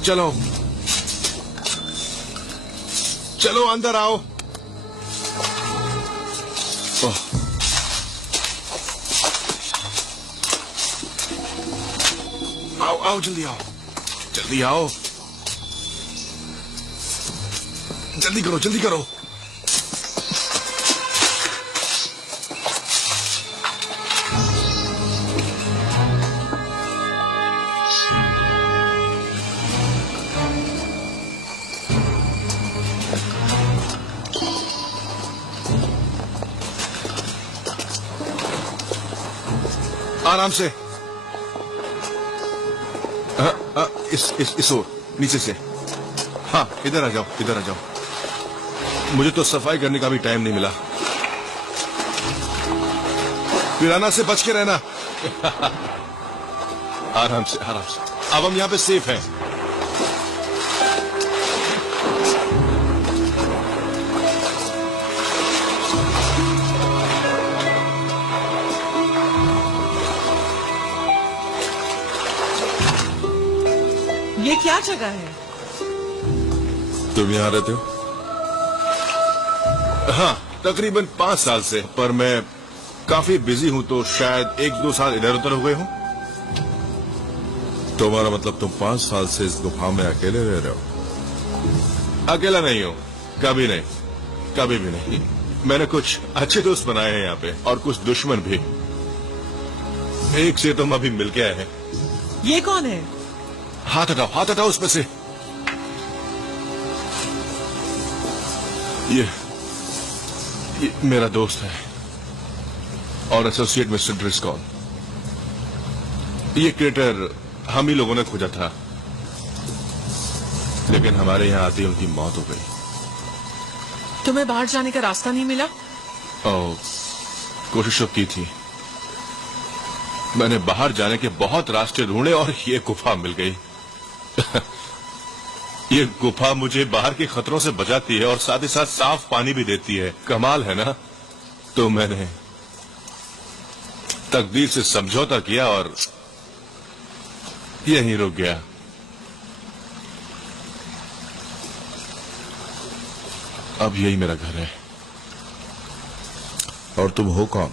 चलो चलो, अंदर आओ। ओह, आओ आओ, जल्दी आओ, जल्दी आओ, जल्दी करो, जल्दी करो। आराम से। इस ओर, नीचे से। हाँ, इधर आ जाओ, इधर आ जाओ। मुझे तो सफाई करने का भी टाइम नहीं मिला। पिराना से बच के रहना। आराम से, आराम से। अब हम यहाँ पे सेफ हैं। ये क्या जगह है? तुम यहाँ रहते हो? हाँ, तकरीबन 5 साल से, पर मैं काफी बिजी हूँ तो शायद 1-2 साल इधर उधर हो गए हूँ। तुम्हारा मतलब तुम 5 साल से इस गुफा में अकेले रह रहे हो? अकेला नहीं हूँ, कभी नहीं, कभी भी नहीं। मैंने कुछ अच्छे दोस्त बनाए हैं यहाँ पे, और कुछ दुश्मन भी। एक से तुम अभी मिल के आए हैं। ये कौन है? हाथ हटाओ उसमें से। ये मेरा दोस्त है और एसोसिएट मिस्टर ड्रिस्कॉल। ये क्रेटर हम ही लोगों ने खोजा था, लेकिन हमारे यहाँ आते ही उनकी मौत हो गई। तुम्हें बाहर जाने का रास्ता नहीं मिला? कोशिश तो की थी, मैंने बाहर जाने के बहुत रास्ते ढूंढे और ये गुफा मिल गई। ये गुफा मुझे बाहर के खतरों से बचाती है और साथ ही साथ साफ पानी भी देती है। कमाल है ना? तो मैंने तकदीर से समझौता किया और यहीं रुक गया। अब यही मेरा घर है। और तुम हो कौन?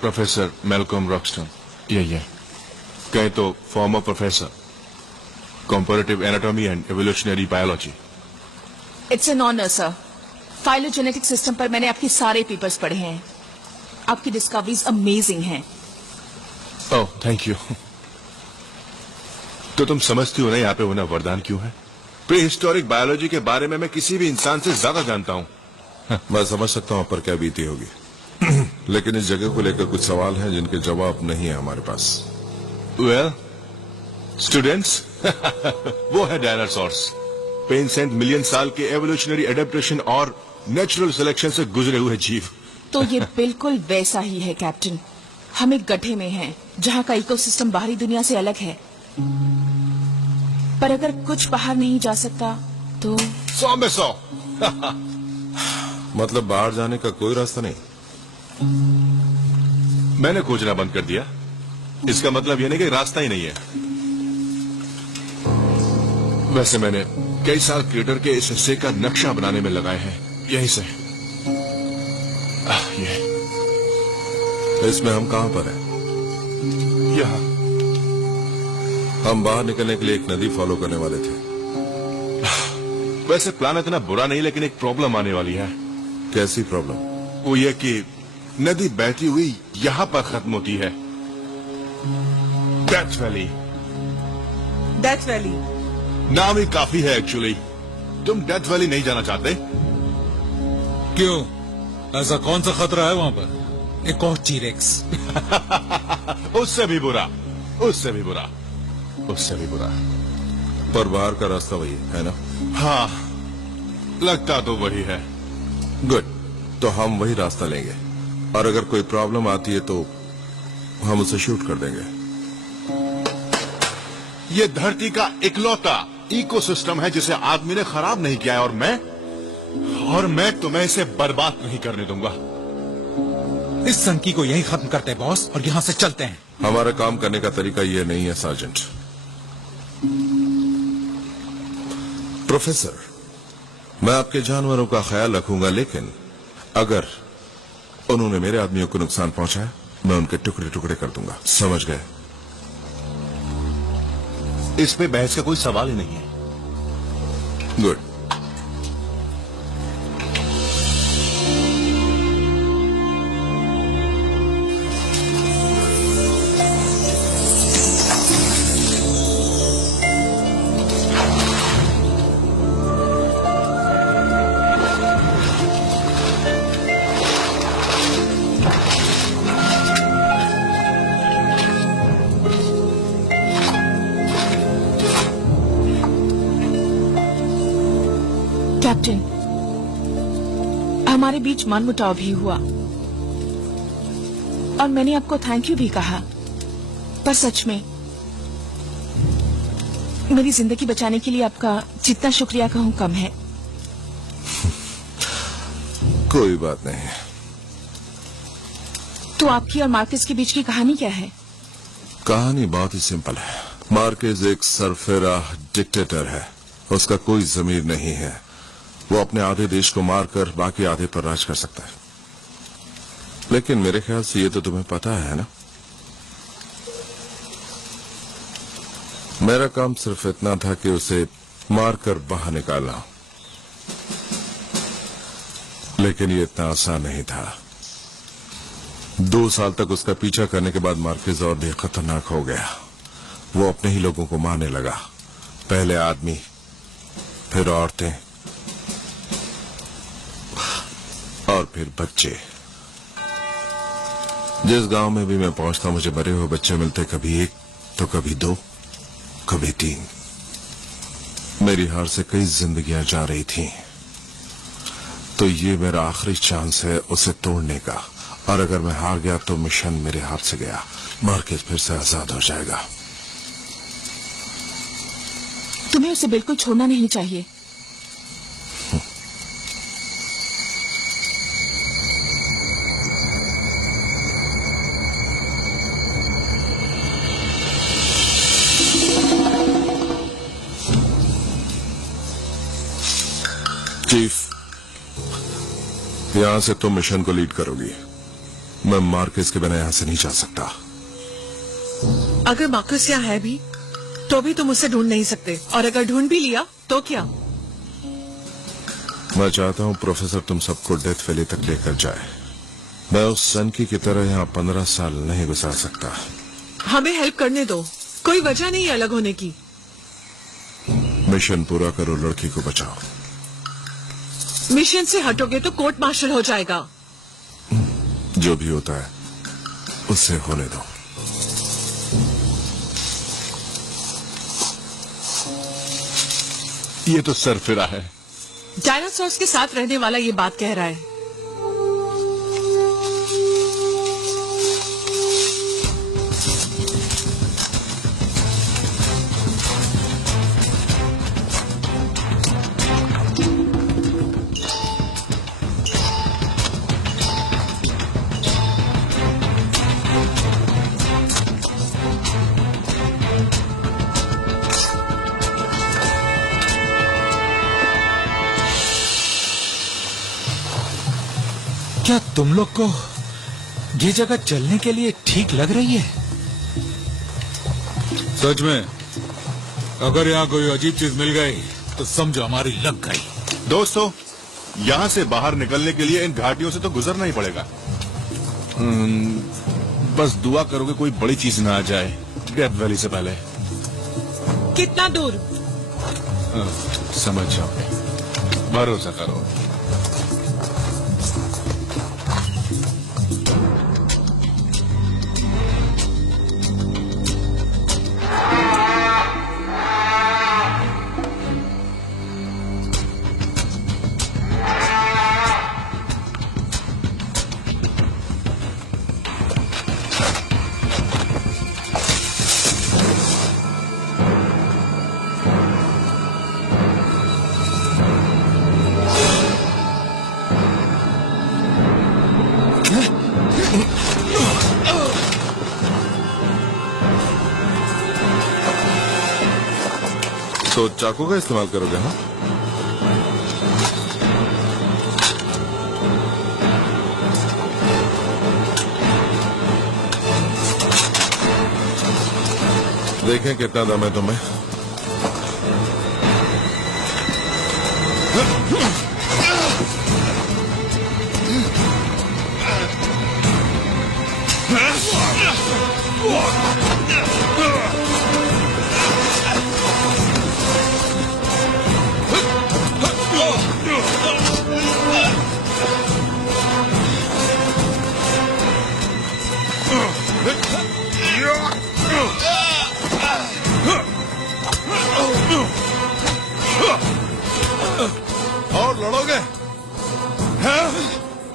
Professor Malcolm Roxton. यही है, कहें तो former professor, comparative anatomy and evolutionary biology. It's an honour sir. Phylogenetic system पर मैंने आपके सारे पेपर्स पढ़े हैं। आपकी डिस्कवरीज अमेजिंग हैं। ओह, थैंक यू। तो तुम समझती हो ना यहाँ पे होना वरदान क्यों है? प्री हिस्टोरिक बायोलॉजी के बारे में मैं किसी भी इंसान से ज्यादा जानता हूँ। मैं समझ सकता हूं पर क्या बीती होगी। लेकिन इस जगह को लेकर कुछ सवाल हैं जिनके जवाब नहीं है हमारे पास। वेल, स्टूडेंट्स, वो है डायनासोर्स, पेंसेंट मिलियन साल के एवोल्यूशनरी एडेप्टेशन और नेचुरल सिलेक्शन से गुजरे हुए जीव। तो ये बिल्कुल वैसा ही है कैप्टन। हम एक गड्ढे में हैं, जहाँ का इकोसिस्टम बाहरी दुनिया से अलग है। पर अगर कुछ बाहर नहीं जा सकता तो 100 में 100। मतलब बाहर जाने का कोई रास्ता नहीं? मैंने खोजना बंद कर दिया, इसका मतलब यह नहीं कि रास्ता ही नहीं है। वैसे मैंने कई साल क्रेटर के इस हिस्से का नक्शा बनाने में लगाए हैं, यहीं से। ये इसमें हम कहां पर हैं? यहाँ। हम बाहर निकलने के लिए एक नदी फॉलो करने वाले थे। वैसे प्लान इतना बुरा नहीं, लेकिन एक प्रॉब्लम आने वाली है। कैसी प्रॉब्लम? वो ये कि नदी बहती हुई यहाँ पर खत्म होती है, डेथ वैली। डेथ वैली नाम ही काफी है एक्चुअली। तुम डेथ वैली नहीं जाना चाहते? क्यों? ऐसा कौन सा खतरा है वहां पर? एक और टीरेक्स। उससे भी बुरा, उससे भी बुरा, उससे भी बुरा। पर बाहर का रास्ता वही है ना? हाँ, लगता तो वही है। गुड, तो हम वही रास्ता लेंगे और अगर कोई प्रॉब्लम आती है तो हम उसे शूट कर देंगे। ये धरती का इकलौता इकोसिस्टम है जिसे आदमी ने खराब नहीं किया है, और मैं तुम्हें इसे बर्बाद नहीं करने दूंगा। इस संकी को यहीं खत्म करते हैं बॉस, और यहाँ से चलते हैं। हमारा काम करने का तरीका यह नहीं है सार्जेंट। प्रोफेसर, मैं आपके जानवरों का ख्याल रखूंगा, लेकिन अगर उन्होंने मेरे आदमियों को नुकसान पहुंचाया, मैं उनके टुकड़े टुकड़े कर दूंगा। समझ गए? इस पे बहस का कोई सवाल ही नहीं है। गुड। कैप्टन, हमारे बीच मनमुटाव भी हुआ और मैंने आपको थैंक यू भी कहा, पर सच में मेरी जिंदगी बचाने के लिए आपका जितना शुक्रिया कहूं कम है। कोई बात नहीं। तो आपकी और मार्केस के बीच की कहानी क्या है? कहानी बहुत ही सिंपल है। मार्केस एक सरफेरा डिक्टेटर है, उसका कोई जमीर नहीं है। वो अपने आधे देश को मारकर बाकी आधे पर राज कर सकता है। लेकिन मेरे ख्याल से ये तो तुम्हें पता है ना? मेरा काम सिर्फ इतना था कि उसे मारकर बाहर निकालना, लेकिन ये इतना आसान नहीं था। 2 साल तक उसका पीछा करने के बाद मार्केस और भी खतरनाक हो गया। वो अपने ही लोगों को मारने लगा, पहले आदमी, फिर औरतें और फिर बच्चे। जिस गांव में भी मैं पहुंचता मुझे मरे हुए बच्चे मिलते, कभी एक तो कभी दो, कभी तीन। मेरी हार से कई जिंदगियां जा रही थीं, तो ये मेरा आखिरी चांस है उसे तोड़ने का। और अगर मैं हार गया तो मिशन मेरे हाथ से गया, मार्केस फिर से आजाद हो जाएगा। तुम्हें उसे बिल्कुल छोड़ना नहीं चाहिए। चीफ, यहां से तुम मिशन को लीड करोगी। मैं मार्केस के बिना यहां से नहीं जा सकता। अगर मार्कस यहाँ है भी तो भी तुम उसे ढूंढ नहीं सकते, और अगर ढूंढ भी लिया तो क्या? मैं चाहता हूं प्रोफेसर तुम सबको डेथ वैली तक लेकर जाए। मैं उस सनकी की तरह यहाँ 15 साल नहीं गुजार सकता। हमें हेल्प करने दो, कोई वजह नहीं अलग होने की। मिशन पूरा करो, लड़की को बचाओ। मिशन से हटोगे तो कोर्ट मार्शल हो जाएगा। जो भी होता है उससे होने दो। ये तो सरफिरा है। डायनासोर्स के साथ रहने वाला ये बात कह रहा है। क्या तुम लोग को ये जगह चलने के लिए ठीक लग रही है? सच में, अगर यहाँ कोई अजीब चीज मिल गई तो समझो हमारी लग गई। दोस्तों, यहाँ से बाहर निकलने के लिए इन घाटियों से तो गुजरना ही पड़ेगा। बस दुआ करोगे कोई बड़ी चीज ना आ जाए डेथ वैली से पहले। कितना दूर? समझ जाओगे, भरोसा करो। तो चाकू का इस्तेमाल करोगे? हाँ, देखें कितना दम है तुम्हें। और लड़ोगे? हैं?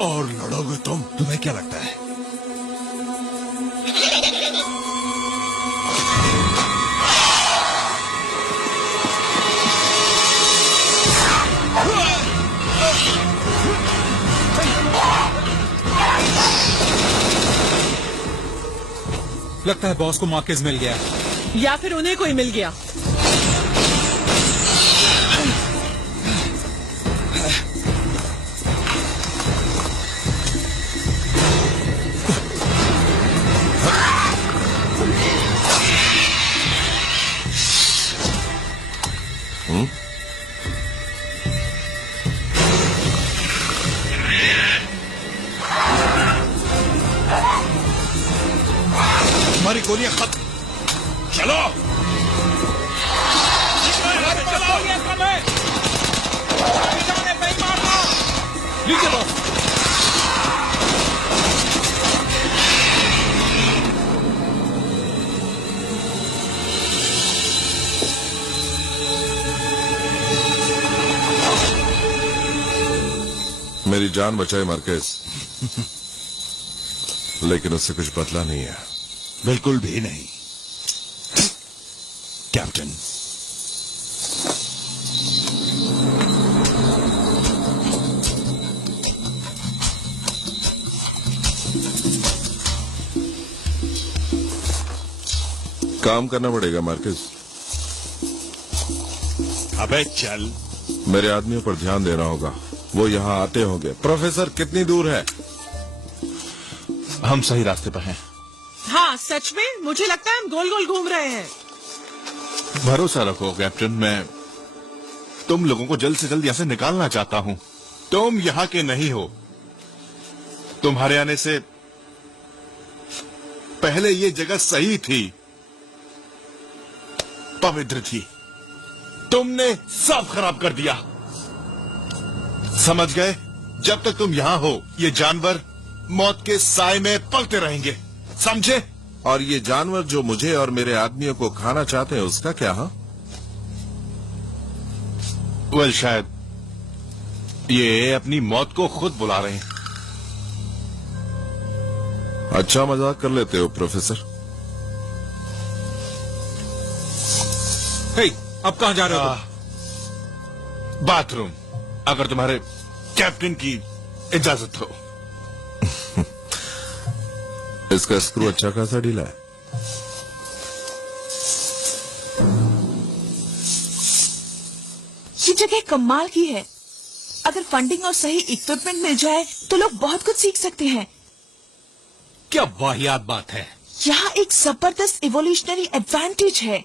और लड़ोगे तुम? तुम्हें क्या लगता है? लगता है बॉस को मार्केस मिल गया, या फिर उन्हें कोई मिल गया। हमारी गोलियां खत्म। चलो नीचे बॉस। मेरी जान बचाई मार्केस, लेकिन उससे कुछ बदला नहीं है। बिल्कुल भी नहीं कैप्टन। काम करना पड़ेगा मार्केस। अबे चल। मेरे आदमियों पर ध्यान देना होगा, वो यहाँ आते होंगे। प्रोफेसर कितनी दूर है? हम सही रास्ते पर हैं। हाँ सच में मुझे लगता है हम गोल गोल घूम रहे हैं। भरोसा रखो कैप्टन, मैं तुम लोगों को जल्द से जल्द यहाँ से निकालना चाहता हूँ। तुम यहाँ के नहीं हो। तुम्हारे आने से पहले ये जगह सही थी, पवित्र थी। तुमने सब खराब कर दिया। समझ गए? जब तक तुम यहाँ हो ये जानवर मौत के साए में पलते रहेंगे, समझे? और ये जानवर जो मुझे और मेरे आदमियों को खाना चाहते हैं, उसका क्या? हाँ, वेल शायद ये अपनी मौत को खुद बुला रहे हैं। अच्छा मजाक कर लेते हो प्रोफेसर। हे, अब कहाँ जा रहे हो तुम? बाथरूम, अगर तुम्हारे कैप्टन की इजाजत हो। इसका स्क्रू अच्छा खासा ढीला है। ये जगह कमाल की है। अगर फंडिंग और सही इक्विपमेंट मिल जाए तो लोग बहुत कुछ सीख सकते हैं। क्या वाहियात बात है। यहाँ एक जबरदस्त इवोल्यूशनरी एडवांटेज है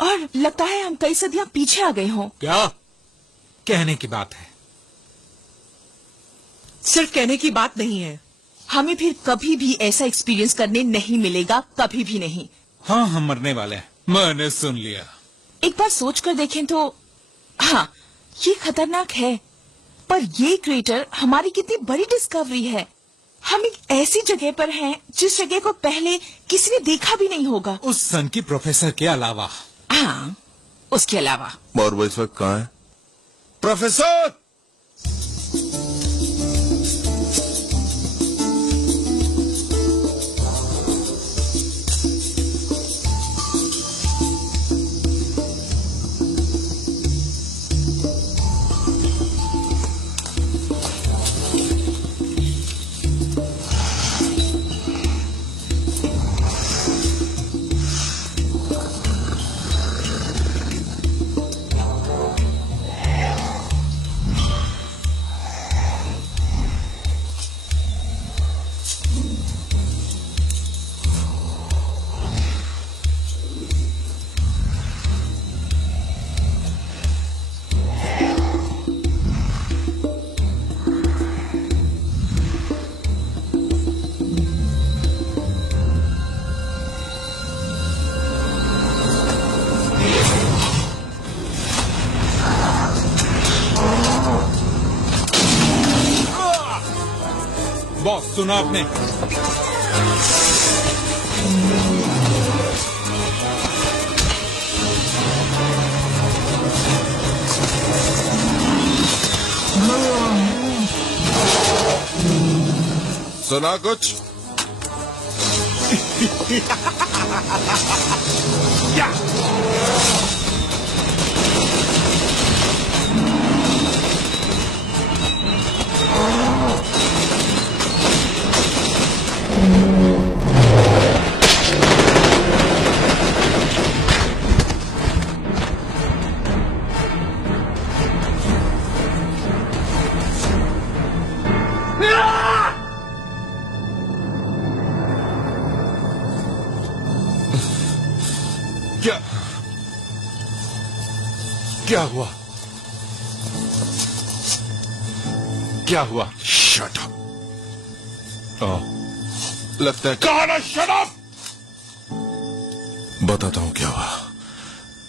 और लगता है हम कई सदियां पीछे आ गए हों। क्या कहने की बात है? सिर्फ कहने की बात नहीं है। हमें फिर कभी भी ऐसा एक्सपीरियंस करने नहीं मिलेगा, कभी भी नहीं। हाँ, हम मरने वाले हैं। मैंने सुन लिया। एक बार सोच कर देखें तो हाँ, ये खतरनाक है, पर ये क्रेटर हमारी कितनी बड़ी डिस्कवरी है। हम एक ऐसी जगह पर हैं जिस जगह को पहले किसी ने देखा भी नहीं होगा। उस सन की प्रोफेसर के अलावा। हाँ, उसके अलावा। और वो इस वक्त कहाँ है? प्रोफेसर! बॉस, सुना आपने? सुना कुछ? क्या क्या हुआ? क्या हुआ? Shut up. लगता है कहा ना शट अप। बताता हूँ क्या हुआ।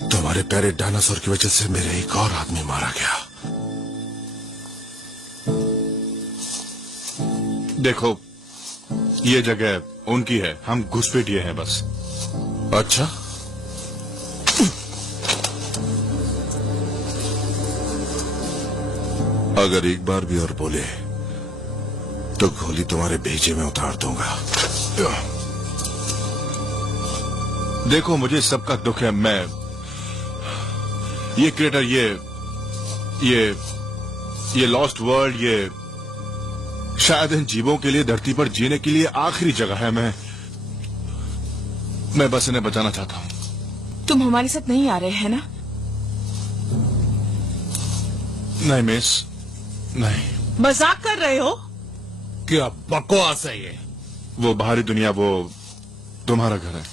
तुम्हारे प्यारे डायनासोर की वजह से मेरे एक और आदमी मारा गया। देखो, ये जगह उनकी है, हम घुसपैठिए हैं बस। अच्छा, अगर एक बार भी और बोले तो गोली तुम्हारे भेजे में उतार दूंगा। देखो, मुझे सबका दुख है। मैं ये क्रिएटर, ये लॉस्ट वर्ल्ड, ये शायद इन जीवों के लिए धरती पर जीने के लिए आखिरी जगह है। मैं बस इन्हें बचाना चाहता हूं। तुम हमारे साथ नहीं आ रहे हैं ना? नहीं मिस, नहीं। मजाक कर रहे हो? क्या बकवास है ये? वो बाहरी दुनिया, वो तुम्हारा घर है।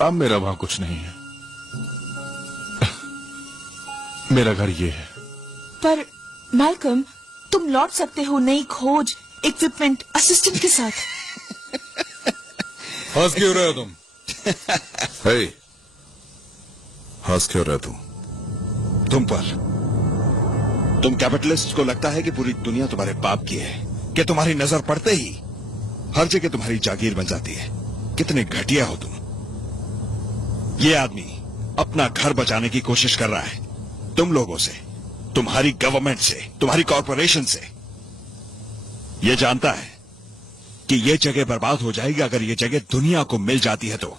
अब मेरा वहां कुछ नहीं है। मेरा घर ये है। पर मैल्कम, तुम लौट सकते हो नई खोज, इक्विपमेंट, असिस्टेंट के साथ। हंस क्यों रहे हो तुम? हे, हंस क्यों रहे तुम कैपिटलिस्ट को लगता है कि पूरी दुनिया तुम्हारे बाप की है, कि तुम्हारी नजर पड़ते ही हर जगह तुम्हारी जागीर बन जाती है। कितने घटिया हो तुम। ये आदमी अपना घर बचाने की कोशिश कर रहा है तुम लोगों से, तुम्हारी गवर्नमेंट से, तुम्हारी कॉरपोरेशन से। ये जानता है कि ये जगह बर्बाद हो जाएगी अगर ये जगह दुनिया को मिल जाती है तो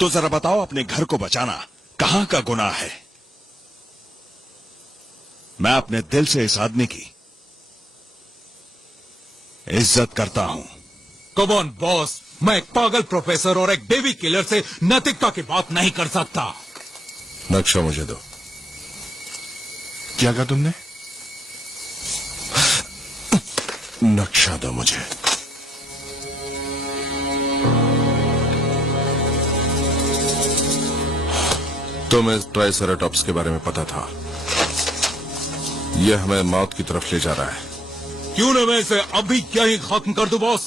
जरा बताओ, अपने घर को बचाना कहां का गुनाह है? मैं अपने दिल से इस आदमी की इज्जत करता हूं। कम ऑन बॉस, मैं एक पागल प्रोफेसर और एक बेबी किलर से नैतिकता की बात नहीं कर सकता। नक्शा मुझे दो। क्या कहा तुमने? नक्शा दो मुझे। तुम्हें ट्राइसेराटॉप्स के बारे में पता था। यह हमें मौत की तरफ ले जा रहा है। क्यों न मैं इसे अभी क्या ही खत्म कर दूं बॉस?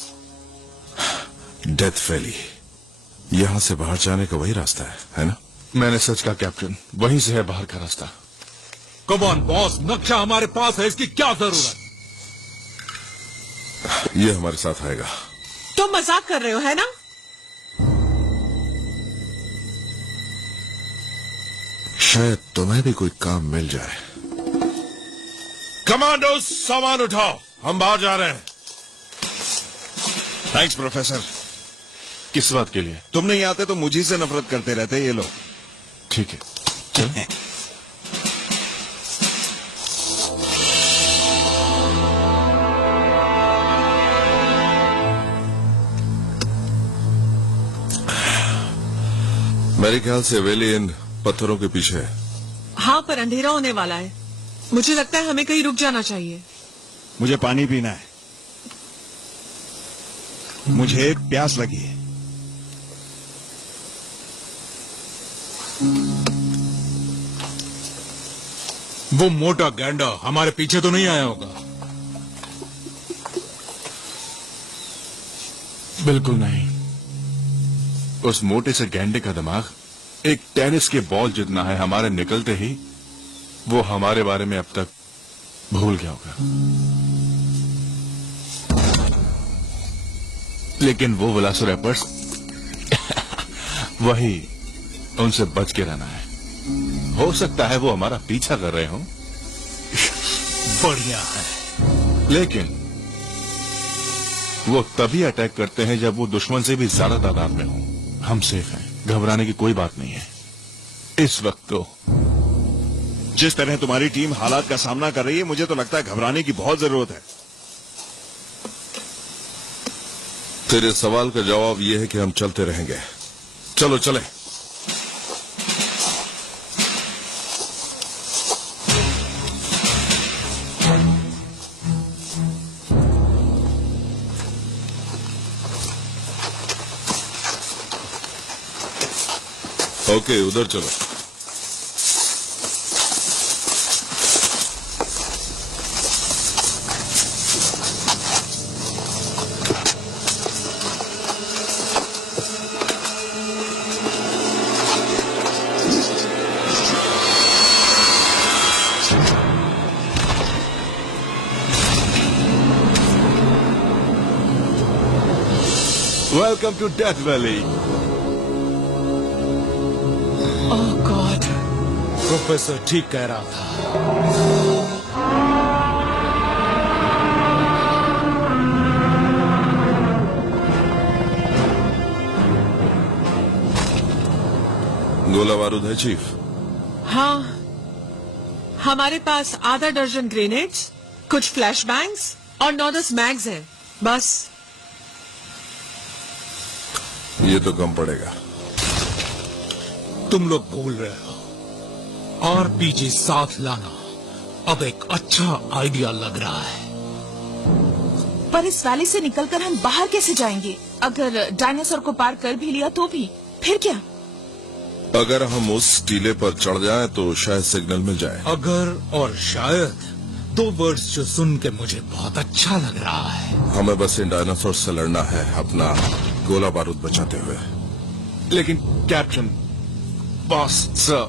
डेथ वैली, यहां से बाहर जाने का वही रास्ता है ना? मैंने सच कहा कैप्टन, वहीं से है बाहर का रास्ता। कम ऑन बॉस, नक्शा हमारे पास है, इसकी क्या जरूरत? यह हमारे साथ आएगा। तुम मजाक कर रहे हो, है ना? शायद तुम्हें भी कोई काम मिल जाए। कमांडो, सामान उठाओ, हम बाहर जा रहे हैं। Thanks professor. किस बात के लिए? तुम नहीं आते तो मुझी से नफरत करते रहते ये लोग। ठीक है, चलो। मेरे ख्याल से वैली इन पत्थरों के पीछे है। हाँ, पर अंधेरा होने वाला है। मुझे लगता है हमें कहीं रुक जाना चाहिए। मुझे पानी पीना है। मुझे प्यास लगी है। वो मोटा गैंडा हमारे पीछे तो नहीं आया होगा? बिल्कुल नहीं। उस मोटे से गैंडे का दिमाग एक टेनिस के बॉल जितना है। हमारे निकलते ही वो हमारे बारे में अब तक भूल गया होगा। लेकिन वो वेलोसिरैप्टर्स वही, उनसे बच के रहना है। हो सकता है वो हमारा पीछा कर रहे हों। बढ़िया है। लेकिन वो तभी अटैक करते हैं जब वो दुश्मन से भी ज्यादा तादाद में हों। हम सेफ हैं, घबराने की कोई बात नहीं है इस वक्त तो। जिस तरह तुम्हारी टीम हालात का सामना कर रही है, मुझे तो लगता है घबराने की बहुत जरूरत है। तेरे सवाल का जवाब यह है कि हम चलते रहेंगे। चलो चलें। ओके, उधर चलो। Welcome to Death Valley. Oh God, professor ठीक कह रहा था। गोला बारूद है चीफ? हाँ, हमारे पास आधा दर्जन ग्रेनेड्स, कुछ फ्लैश बैंग्स और 9-10 मैग्स हैं, बस। ये तो कम पड़ेगा। तुम लोग भूल रहे हो, आरपीजी साथ लाना अब एक अच्छा आइडिया लग रहा है। पर इस वैली से निकलकर हम बाहर कैसे जाएंगे? अगर डायनासोर को पार कर भी लिया तो भी फिर क्या? अगर हम उस टीले पर चढ़ जाएं तो शायद सिग्नल मिल जाए। अगर और शायद, दो वर्ड्स जो सुन के मुझे बहुत अच्छा लग रहा है। हमें बस इन डायनासोर से लड़ना है, अपना गोला बारूद बचाते हुए। लेकिन कैप्टन, बॉस सर,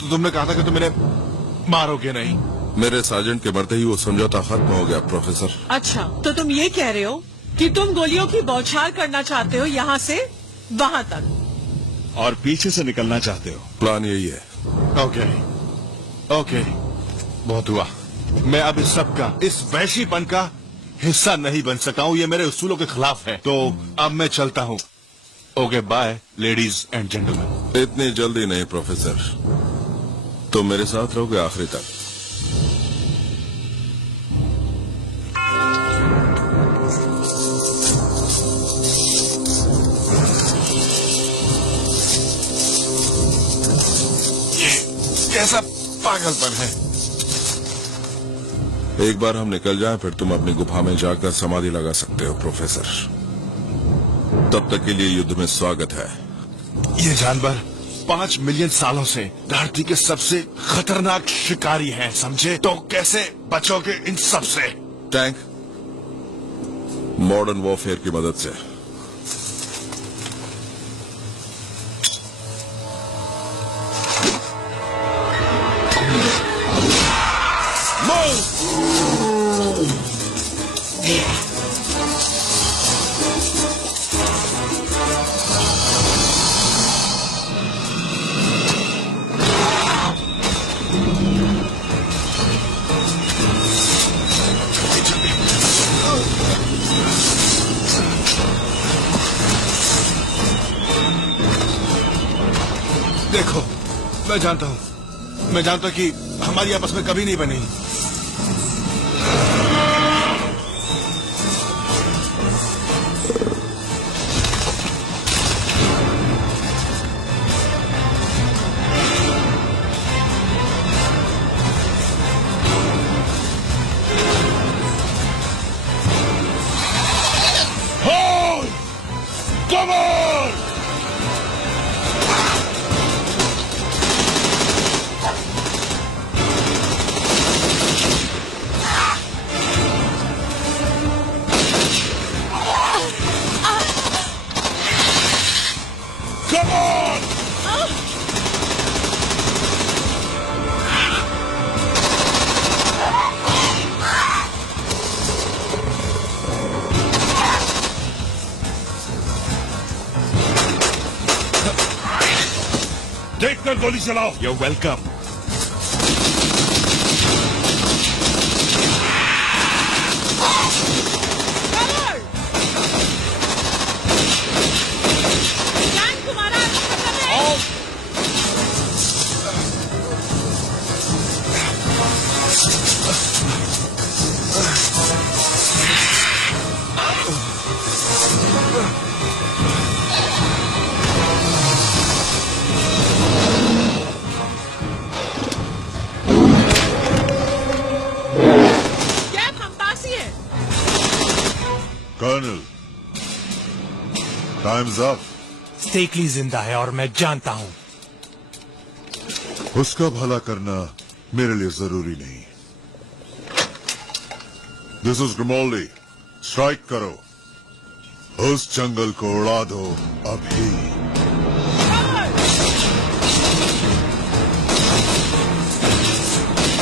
तुमने कहा था कि तुम इन्हें मारोगे नहीं। मेरे सार्जेंट के मरते ही वो समझौता खत्म हो गया प्रोफेसर। अच्छा, तो तुम ये कह रहे हो कि तुम गोलियों की बौछार करना चाहते हो यहाँ से वहाँ तक, और पीछे से निकलना चाहते हो? प्लान यही है। ओके, बहुत हुआ। मैं अब इस सब का, इस वैशीपन का हिस्सा नहीं बन सका हूँ। ये मेरे उसूलों के खिलाफ है। तो अब मैं चलता हूँ। Okay, bye ladies and gentleman. इतनी जल्दी नहीं प्रोफेसर, तुम मेरे साथ रहोगे आखिरी तक। कैसा पागलपन है। एक बार हम निकल जाएं, फिर तुम अपनी गुफा में जाकर समाधि लगा सकते हो प्रोफेसर। तब तक के लिए युद्ध में स्वागत है। ये जानवर 5 मिलियन सालों से धरती के सबसे खतरनाक शिकारी हैं, समझे? तो कैसे बचोगे इन सब से? टैंक, मॉडर्न वॉरफेयर की मदद से। देखो, मैं जानता हूं कि हमारी आपस में कभी नहीं बनी। Come on! Come on! देखकर गोली चलाओ। You're welcome. Colonel, time's up. Stickley जिंदा है और मैं जानता हूं। उसका भला करना मेरे लिए जरूरी नहीं। दिस इज ग्रिमोल्डी, स्ट्राइक करो। उस जंगल को उड़ा दो अभी।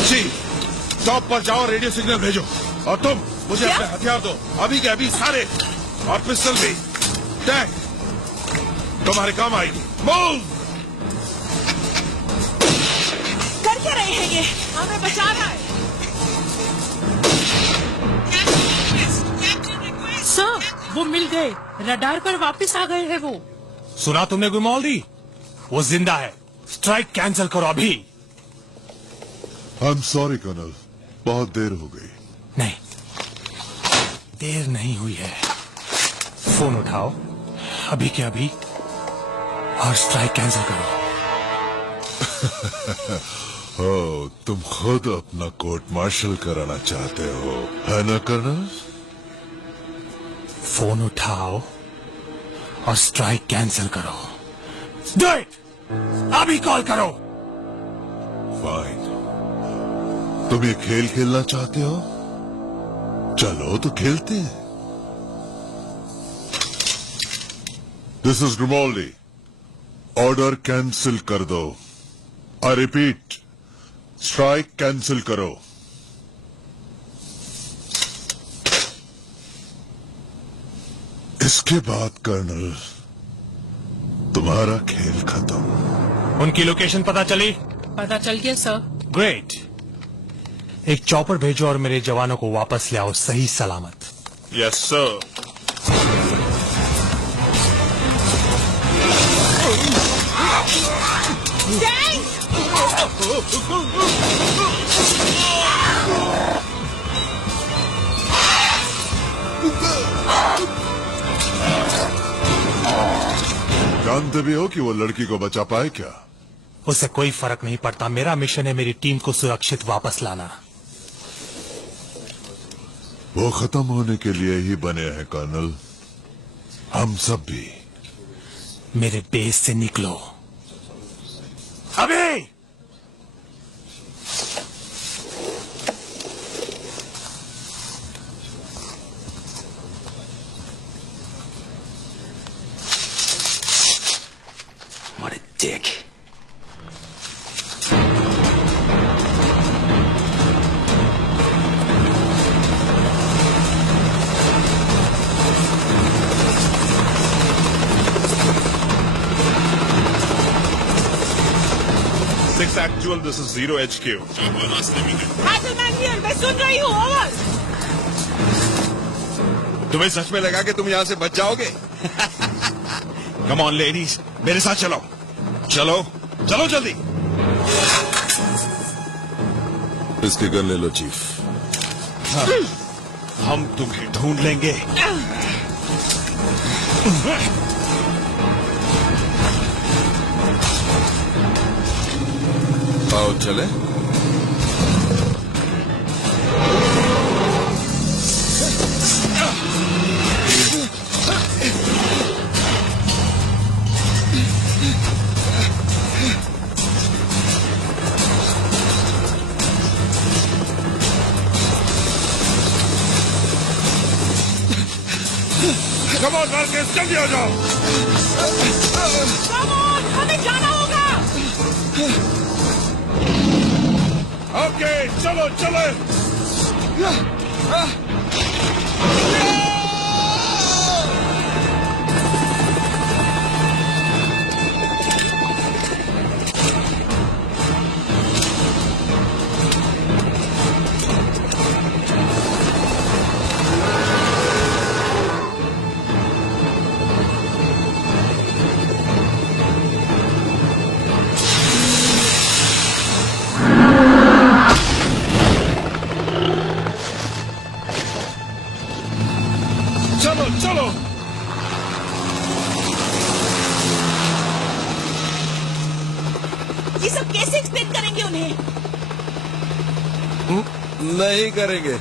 जी, टॉप पर जाओ, रेडियो सिग्नल भेजो। और तुम मुझे अपने हथियार दो, अभी के अभी सारे, और पिस्टल भी। टैंक तुम्हारे काम आएगी। मूव! ये हमें बचा रहा है। सर वो मिल गए, रडार पर वापस आ गए हैं वो। सुना तुमने गुमौल्दी? वो जिंदा है। स्ट्राइक कैंसिल करो अभी। आई एम सॉरी कर्नल, बहुत देर हो गई। नहीं, देर नहीं हुई है। फोन उठाओ अभी के अभी और स्ट्राइक कैंसिल करो। ओ, तुम खुद अपना कोर्ट मार्शल कराना चाहते हो, है ना कर्नल? फोन उठाओ और स्ट्राइक कैंसिल करो। Do it! अभी कॉल करो। फाइन। तुम ये खेल खेलना चाहते हो? चलो तो खेलते हैं। दिस इज ग्रिमोल्डी। ऑर्डर कैंसिल कर दो। आई रिपीट, स्ट्राइक कैंसिल करो। इसके बाद कर्नल, तुम्हारा खेल खत्म। उनकी लोकेशन पता चली? पता चल गया सर। ग्रेट। एक चॉपर भेजो और मेरे जवानों को वापस ले आओ सही सलामत। Yes sir. जानते भी हो कि वो लड़की को बचा पाए क्या? उससे कोई फर्क नहीं पड़ता। मेरा मिशन है मेरी टीम को सुरक्षित वापस लाना। वो खत्म होने के लिए ही बने हैं कर्नल। हम सब भी। मेरे बेस से निकलो अभी। What a dick. Six actual, this is 0 HQ. हैजलमैन here, मैं सुन रही हूँ। ओवर। तुम्हें सच में लगा कि तुम यहाँ से बच जाओगे? कम ऑन लेडीज, मेरे साथ चलो। चलो चलो जल्दी। इसकी गन ले लो चीफ। हम तुम्हें ढूंढ लेंगे। आओ चले। कम ऑन मार्केस, जल्दी आ जाओ। Come on, हमें जाना होगा। ओके, चलो चलो। चलो चलो। ये सब कैसे एक्सप्लेन करेंगे उन्हें? नहीं करेंगे।